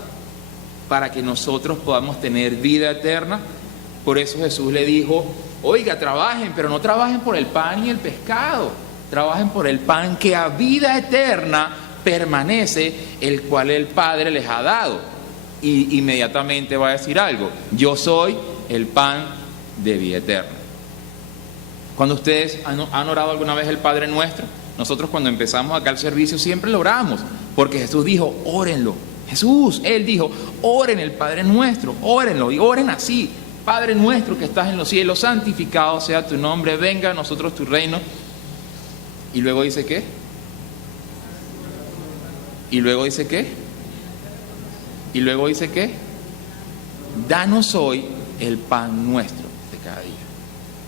para que nosotros podamos tener vida eterna. Por eso Jesús le dijo, oiga, trabajen, pero no trabajen por el pan y el pescado, trabajen por el pan que a vida eterna permanece, el cual el Padre les ha dado. Y inmediatamente va a decir algo, yo soy el pan de vida eterna. Cuando ustedes han orado alguna vez el Padre Nuestro, nosotros cuando empezamos acá el servicio siempre lo oramos, porque Jesús dijo, órenlo. Él dijo, oren el Padre Nuestro, órenlo, y oren así. Padre nuestro que estás en los cielos, santificado sea tu nombre, venga a nosotros tu reino. Y luego dice ¿qué? Y luego dice ¿qué? Y luego dice ¿qué? Danos hoy el pan nuestro de cada día.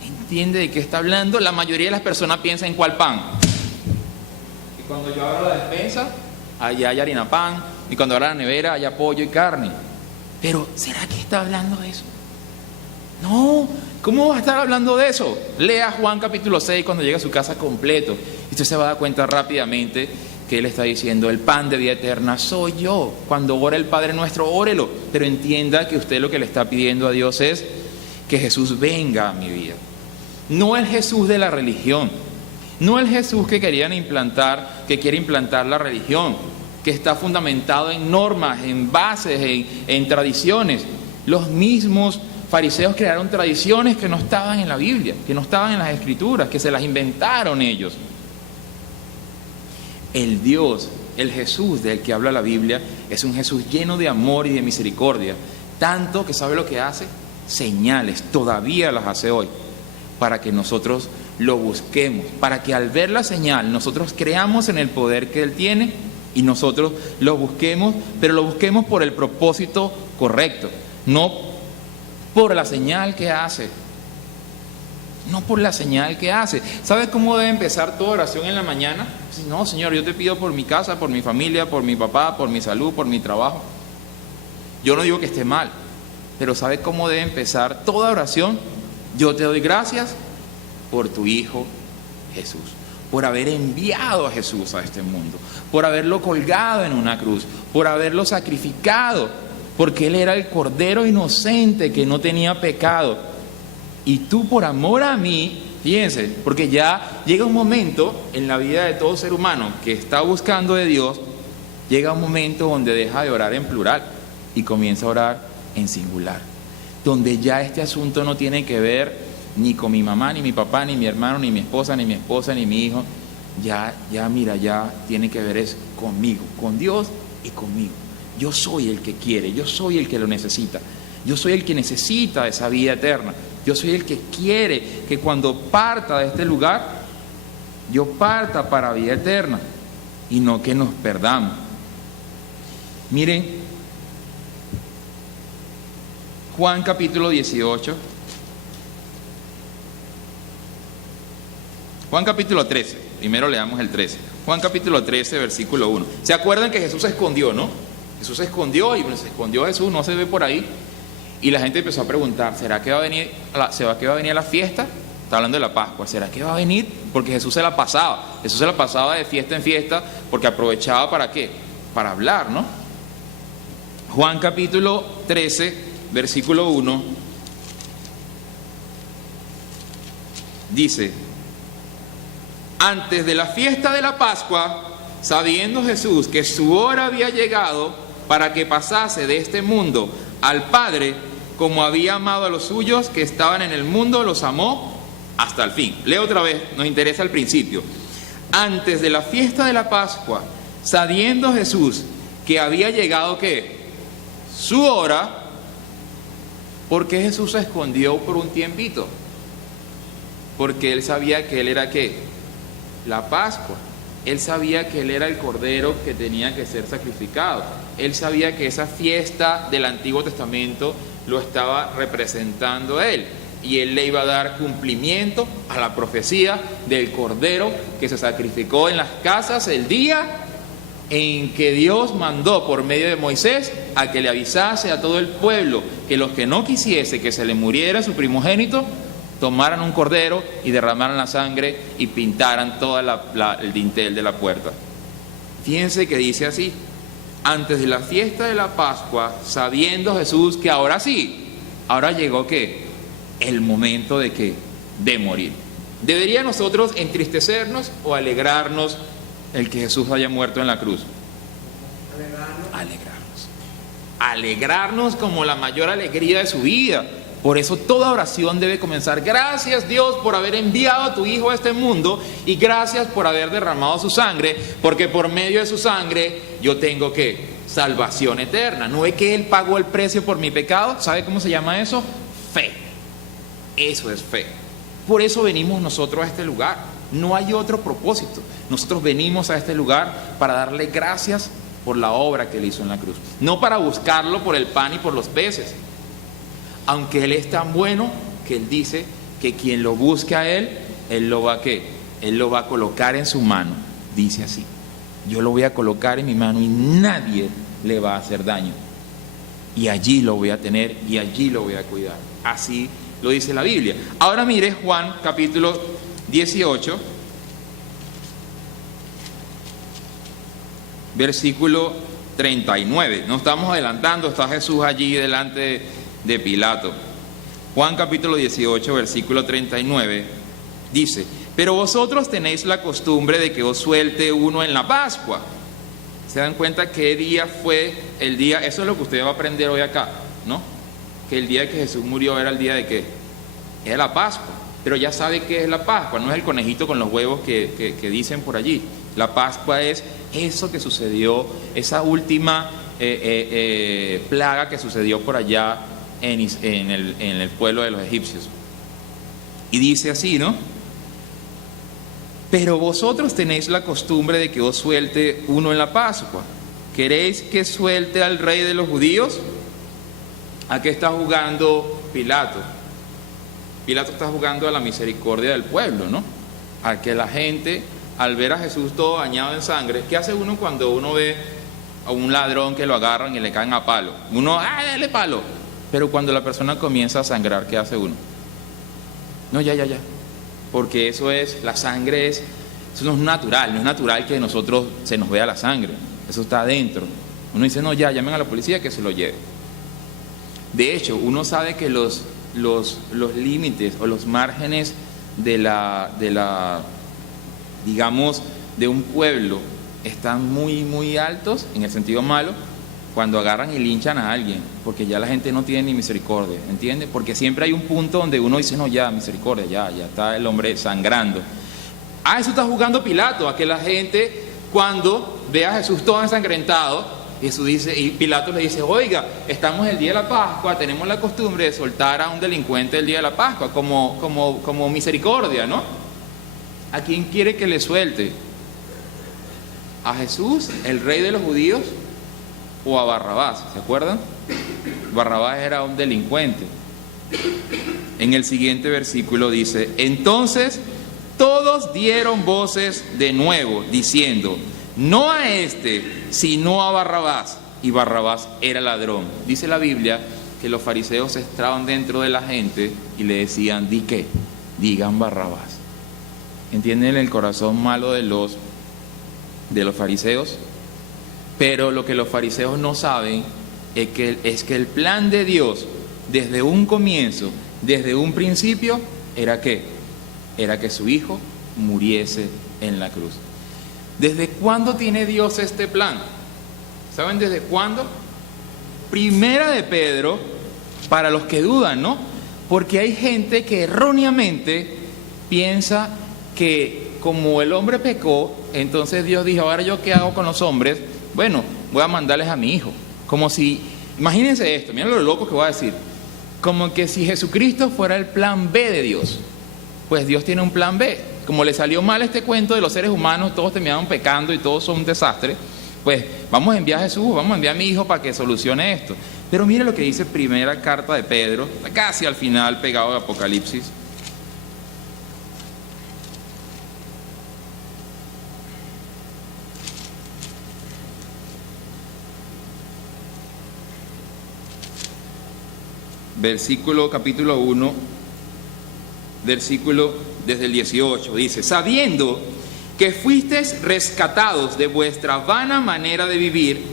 ¿Entiende de qué está hablando? La mayoría de las personas piensan en cuál pan. Y cuando yo abro la despensa, allá hay harina pan. Y cuando abro la nevera, hay pollo y carne. Pero, ¿será que está hablando de eso? No, ¿cómo va a estar hablando de eso? Lea Juan capítulo 6 cuando llega a su casa completo. Y usted se va a dar cuenta rápidamente que Él está diciendo, el pan de vida eterna soy yo. Cuando ora el Padre Nuestro, órelo. Pero entienda que usted lo que le está pidiendo a Dios es que Jesús venga a mi vida. No el Jesús de la religión. No el Jesús que querían implantar, que quiere implantar la religión, que está fundamentado en normas, en bases, en tradiciones. Los mismos fariseos crearon tradiciones que no estaban en la Biblia, que no estaban en las Escrituras, que se las inventaron ellos. El Dios, el Jesús del que habla la Biblia, es un Jesús lleno de amor y de misericordia, tanto que ¿sabe lo que hace? Señales, todavía las hace hoy, para que nosotros lo busquemos, para que al ver la señal nosotros creamos en el poder que Él tiene y nosotros lo busquemos, pero lo busquemos por el propósito correcto, no por la señal que hace. No por la señal que hace. ¿Sabes cómo debe empezar tu oración en la mañana? No, Señor, yo te pido por mi casa, por mi familia, por mi papá, por mi salud, por mi trabajo. Yo no digo que esté mal, pero ¿sabes cómo debe empezar toda oración? Yo te doy gracias por tu Hijo Jesús, por haber enviado a Jesús a este mundo, por haberlo colgado en una cruz, por haberlo sacrificado, porque Él era el Cordero inocente que no tenía pecado. Y tú por amor a mí, fíjense, porque ya llega un momento en la vida de todo ser humano que está buscando de Dios, llega un momento donde deja de orar en plural y comienza a orar en singular, donde ya este asunto no tiene que ver ni con mi mamá, ni mi papá, ni mi hermano, ni mi esposa, ni mi hijo, ya tiene que ver es conmigo, con Dios y conmigo. Yo soy el que quiere, yo soy el que lo necesita, yo soy el que necesita esa vida eterna. Yo soy el que quiere que cuando parta de este lugar, yo parta para vida eterna y no que nos perdamos. Miren, Juan capítulo 18, Juan capítulo 13, primero leamos el 13. Juan capítulo 13, versículo 1. ¿Se acuerdan que Jesús se escondió, no? Jesús se escondió y se escondió Jesús, no se ve por ahí. Y la gente empezó a preguntar, ¿será que va a venir a la fiesta? Está hablando de la Pascua. ¿Será que va a venir? Porque Jesús se la pasaba. Jesús se la pasaba de fiesta en fiesta porque aprovechaba ¿para qué? Para hablar, ¿no? Juan capítulo 13, versículo 1, dice, antes de la fiesta de la Pascua, sabiendo Jesús que su hora había llegado para que pasase de este mundo al Padre, como había amado a los suyos que estaban en el mundo, los amó hasta el fin. Leo otra vez, nos interesa el principio. Antes de la fiesta de la Pascua, sabiendo Jesús que había llegado, ¿qué? Su hora. ¿Por qué Jesús se escondió por un tiempito? Porque él sabía que él era ¿qué? La Pascua. Él sabía que él era el Cordero que tenía que ser sacrificado. Él sabía que esa fiesta del Antiguo Testamento lo estaba representando él. Y él le iba a dar cumplimiento a la profecía del Cordero que se sacrificó en las casas el día en que Dios mandó por medio de Moisés a que le avisase a todo el pueblo que los que no quisiese que se le muriera su primogénito, tomaran un cordero y derramaran la sangre y pintaran todo el dintel de la puerta. Fíjense que dice así: antes de la fiesta de la Pascua, sabiendo Jesús que ahora sí, ahora llegó ¿qué? El momento de ¿qué? De morir. ¿Debería nosotros entristecernos o alegrarnos el que Jesús haya muerto en la cruz? Alegrarnos como la mayor alegría de su vida. Por eso toda oración debe comenzar: gracias Dios por haber enviado a tu Hijo a este mundo, y gracias por haber derramado su sangre, porque por medio de su sangre yo tengo ¿qué? Salvación eterna. ¿No es que Él pagó el precio por mi pecado? ¿Sabe cómo se llama eso? Fe. Eso es fe. Por eso venimos nosotros a este lugar. No hay otro propósito. Nosotros venimos a este lugar para darle gracias por la obra que Él hizo en la cruz. No para buscarlo por el pan y por los peces. Aunque Él es tan bueno que Él dice que quien lo busque a Él, Él lo va a ¿qué? Él lo va a colocar en su mano. Dice así: yo lo voy a colocar en mi mano y nadie le va a hacer daño. Y allí lo voy a tener y allí lo voy a cuidar. Así lo dice la Biblia. Ahora mire Juan capítulo 18, versículo 39. No estamos adelantando, está Jesús allí delante de Pilato. Juan capítulo 18, versículo 39 dice: pero vosotros tenéis la costumbre de que os suelte uno en la Pascua. ¿Se dan cuenta qué día fue el día? Eso es lo que usted va a aprender hoy acá, ¿no? Que el día que Jesús murió era el día de ¿qué? Era la Pascua. Pero ya sabe qué es la Pascua, no es el conejito con los huevos que dicen por allí. La Pascua es eso que sucedió, esa última plaga que sucedió por allá en el pueblo de los egipcios. Y dice así, ¿no? Pero vosotros tenéis la costumbre de que os suelte uno en la Pascua. ¿Queréis que suelte al rey de los judíos? ¿A qué está jugando Pilato? Pilato está jugando a la misericordia del pueblo, ¿no? A que la gente, al ver a Jesús todo bañado en sangre, ¿qué hace uno cuando uno ve a un ladrón que lo agarran y le caen a palo? Uno, dale palo. Pero cuando la persona comienza a sangrar, ¿qué hace uno? No, ya. Porque eso es, la sangre es, eso no es natural, no es natural que nosotros se nos vea la sangre. Eso está adentro. Uno dice, no, ya, llamen a la policía que se lo lleve. De hecho, uno sabe que los límites o los márgenes de la digamos, de un pueblo están muy, muy altos, en el sentido malo, cuando agarran y linchan a alguien, porque ya la gente no tiene ni misericordia, ¿entiende? Porque siempre hay un punto donde uno dice, no, ya, misericordia, ya está el hombre sangrando. Eso está jugando Pilato, a que la gente, cuando ve a Jesús todo ensangrentado, Jesús dice, y Pilato le dice, oiga, estamos el día de la Pascua, tenemos la costumbre de soltar a un delincuente el día de la Pascua, como misericordia, ¿no? ¿A quién quiere que le suelte? ¿A Jesús, el rey de los judíos? ¿O a Barrabás? ¿Se acuerdan? Barrabás era un delincuente. En el siguiente versículo dice, entonces todos dieron voces de nuevo, diciendo, no a este, sino a Barrabás. Y Barrabás era ladrón. Dice la Biblia que los fariseos entraban dentro de la gente y le decían, ¿di qué? Digan Barrabás. ¿Entienden el corazón malo de los fariseos? Pero lo que los fariseos no saben es que el plan de Dios desde un comienzo, desde un principio, era ¿qué? Era que su hijo muriese en la cruz. ¿Desde cuándo tiene Dios este plan? ¿Saben desde cuándo? Primera de Pedro, para los que dudan, ¿no? Porque hay gente que erróneamente piensa que como el hombre pecó, entonces Dios dijo, ahora yo qué hago con los hombres, bueno, voy a mandarles a mi hijo. Como si, imagínense esto, miren lo loco que voy a decir, como que si Jesucristo fuera el plan B de Dios, pues Dios tiene un plan B. Como le salió mal este cuento de los seres humanos, todos terminaron pecando y todos son un desastre, pues vamos a enviar a Jesús, vamos a enviar a mi hijo para que solucione esto. Pero mire lo que dice primera carta de Pedro, casi al final pegado de Apocalipsis. Capítulo 1, versículo desde el 18, dice, sabiendo que fuisteis rescatados de vuestra vana manera de vivir,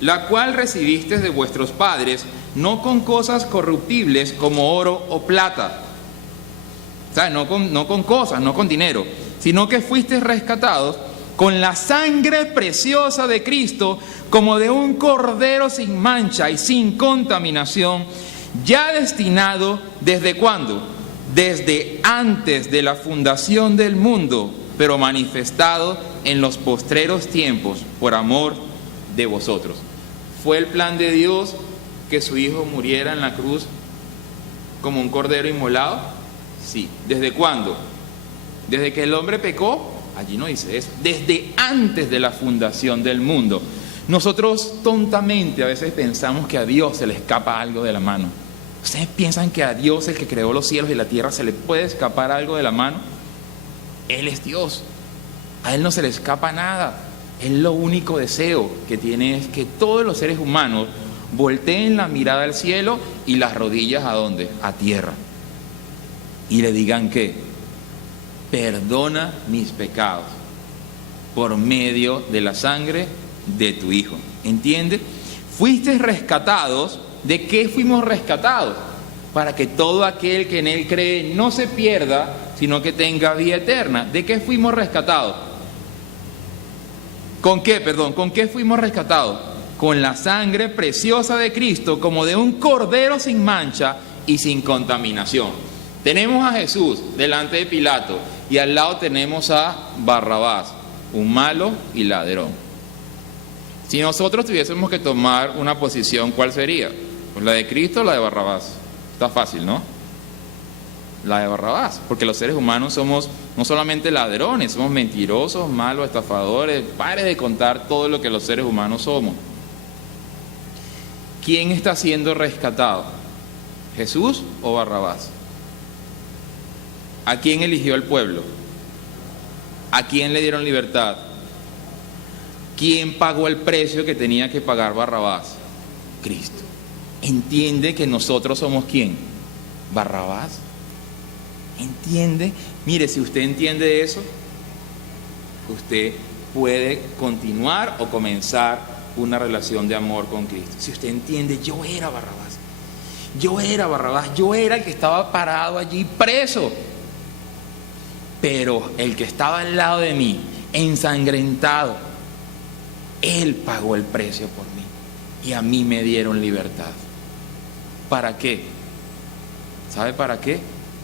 la cual recibisteis de vuestros padres, no con cosas corruptibles como oro o plata, o sea, no con cosas, no con dinero, sino que fuisteis rescatados con la sangre preciosa de Cristo, como de un cordero sin mancha y sin contaminación, ya destinado, ¿desde cuándo? Desde antes de la fundación del mundo, pero manifestado en los postreros tiempos por amor de vosotros. ¿Fue el plan de Dios que su Hijo muriera en la cruz como un cordero inmolado? Sí. ¿Desde cuándo? ¿Desde que el hombre pecó? Allí no dice eso. Desde antes de la fundación del mundo. Nosotros tontamente a veces pensamos que a Dios se le escapa algo de la mano. ¿Ustedes piensan que a Dios, el que creó los cielos y la tierra, se le puede escapar algo de la mano? Él es Dios. A Él no se le escapa nada. Él lo único deseo que tiene es que todos los seres humanos volteen la mirada al cielo y las rodillas ¿a dónde? A tierra. Y le digan que perdona mis pecados por medio de la sangre de tu Hijo. ¿Entiende? Fuiste rescatados. ¿De qué fuimos rescatados? Para que todo aquel que en Él cree no se pierda, sino que tenga vida eterna. ¿De qué fuimos rescatados? ¿Con qué, perdón? ¿Con qué fuimos rescatados? Con la sangre preciosa de Cristo, como de un cordero sin mancha y sin contaminación. Tenemos a Jesús delante de Pilato y al lado tenemos a Barrabás, un malo y ladrón. Si nosotros tuviésemos que tomar una posición, ¿cuál sería? Pues la de Cristo o la de Barrabás. Está fácil, ¿no? La de Barrabás, porque los seres humanos somos no solamente ladrones, somos mentirosos, malos, estafadores. Pare de contar todo lo que los seres humanos somos. ¿Quién está siendo rescatado? ¿Jesús o Barrabás? ¿A quién eligió el pueblo? ¿A quién le dieron libertad? ¿Quién pagó el precio que tenía que pagar Barrabás? Cristo. ¿Entiende que nosotros somos quién? Barrabás. ¿Entiende? Mire, si usted entiende eso, usted puede continuar o comenzar una relación de amor con Cristo. Si usted entiende, yo era Barrabás, yo era el que estaba parado allí preso, pero el que estaba al lado de mí, ensangrentado, Él pagó el precio por mí y a mí me dieron libertad. ¿Para qué? ¿Sabe para qué?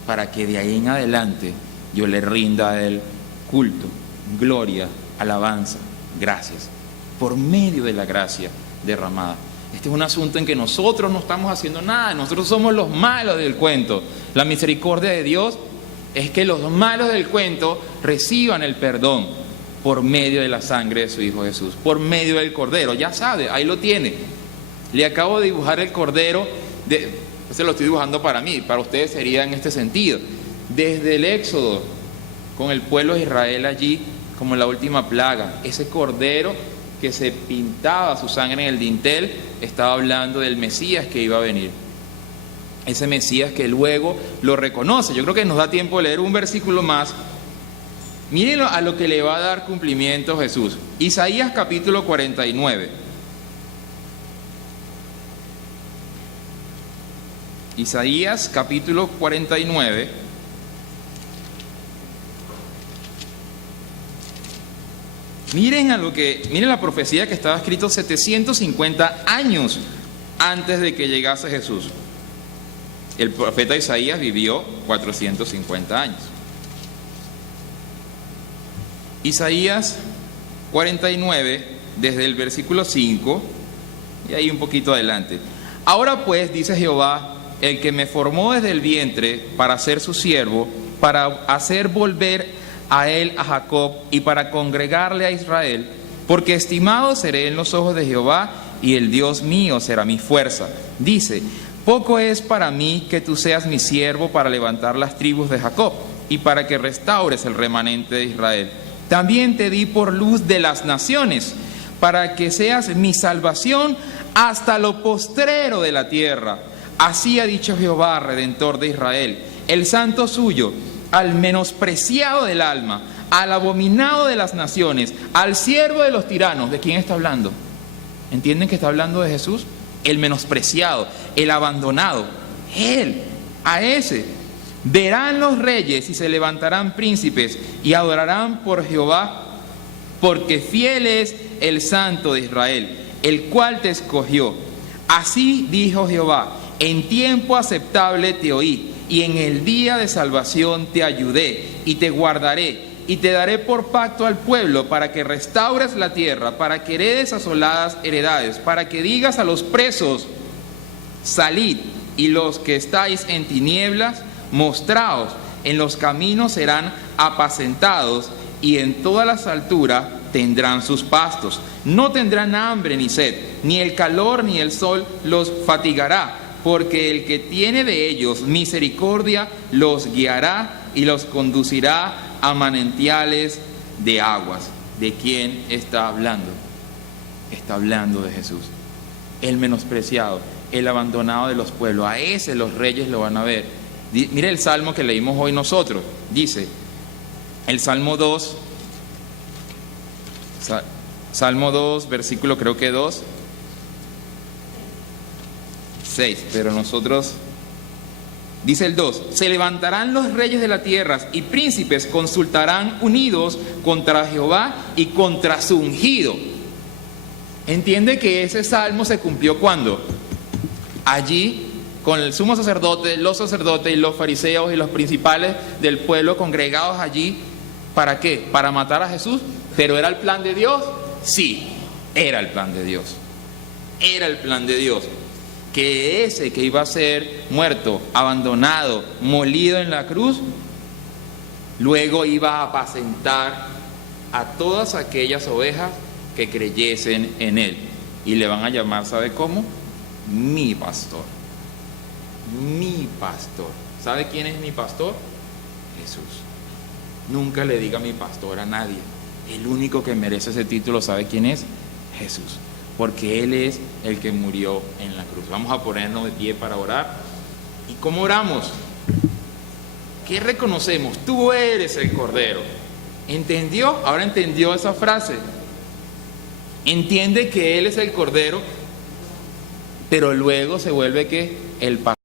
Para que de ahí en adelante yo le rinda a Él culto, gloria, alabanza, gracias, por medio de la gracia derramada. Este es un asunto en que nosotros no estamos haciendo nada, nosotros somos los malos del cuento. La misericordia de Dios es que los malos del cuento reciban el perdón por medio de la sangre de su Hijo Jesús, por medio del Cordero. Ya sabe, ahí lo tiene. Le acabo de dibujar el Cordero. Se lo estoy dibujando para mí, para ustedes sería en este sentido. Desde el Éxodo, con el pueblo de Israel allí, como la última plaga, ese cordero que se pintaba su sangre en el dintel, estaba hablando del Mesías que iba a venir. Ese Mesías que luego lo reconoce. Yo creo que nos da tiempo de leer un versículo más. Miren a lo que le va a dar cumplimiento Jesús. Isaías capítulo 49. Isaías capítulo 49. Miren la profecía que estaba escrito 750 años antes de que llegase Jesús. El profeta Isaías vivió 450 años. Isaías 49, desde el versículo 5, y ahí un poquito adelante. Ahora pues, dice Jehová, el que me formó desde el vientre para ser su siervo, para hacer volver a él a Jacob y para congregarle a Israel, porque estimado seré en los ojos de Jehová y el Dios mío será mi fuerza. Dice, poco es para mí que tú seas mi siervo para levantar las tribus de Jacob y para que restaures el remanente de Israel. También te di por luz de las naciones, para que seas mi salvación hasta lo postrero de la tierra. Así ha dicho Jehová, Redentor de Israel, el santo suyo, al menospreciado del alma, al abominado de las naciones, al siervo de los tiranos. ¿De quién está hablando? ¿Entienden que está hablando de Jesús? El menospreciado, el abandonado. Él, a ese. Verán los reyes y se levantarán príncipes y adorarán por Jehová, porque fiel es el Santo de Israel, el cual te escogió. Así dijo Jehová, en tiempo aceptable te oí, y en el día de salvación te ayudé, y te guardaré, y te daré por pacto al pueblo, para que restaures la tierra, para que heredes asoladas heredades, para que digas a los presos, salid, y los que estáis en tinieblas, mostraos, en los caminos serán apacentados, y en todas las alturas tendrán sus pastos. No tendrán hambre ni sed, ni el calor ni el sol los fatigará, porque el que tiene de ellos misericordia los guiará y los conducirá a manantiales de aguas. ¿De quién está hablando? Está hablando de Jesús, el menospreciado, el abandonado de los pueblos. A ese los reyes lo van a ver. Mire el salmo que leímos hoy nosotros. Dice, el Salmo 2, versículo creo que 2, 6, pero nosotros, dice el 2, se levantarán los reyes de la tierra y príncipes consultarán unidos contra Jehová y contra su ungido. ¿Entiende que ese salmo se cumplió cuando? Allí, con el sumo sacerdote, los sacerdotes y los fariseos y los principales del pueblo congregados allí. ¿Para qué? ¿Para matar a Jesús? ¿Pero era el plan de Dios? Sí, era el plan de Dios. Era el plan de Dios. Que ese que iba a ser muerto, abandonado, molido en la cruz, luego iba a apacentar a todas aquellas ovejas que creyesen en él. Y le van a llamar, ¿sabe cómo? Mi pastor. Mi pastor. ¿Sabe quién es mi pastor? Jesús. Nunca le diga mi pastor a nadie. El único que merece ese título, ¿sabe quién es? Jesús. Porque Él es el que murió en la cruz. Vamos a ponernos de pie para orar. ¿Y cómo oramos? ¿Qué reconocemos? Tú eres el Cordero. ¿Entendió? Ahora entendió esa frase. Entiende que Él es el Cordero, pero luego se vuelve ¿qué? El pastor.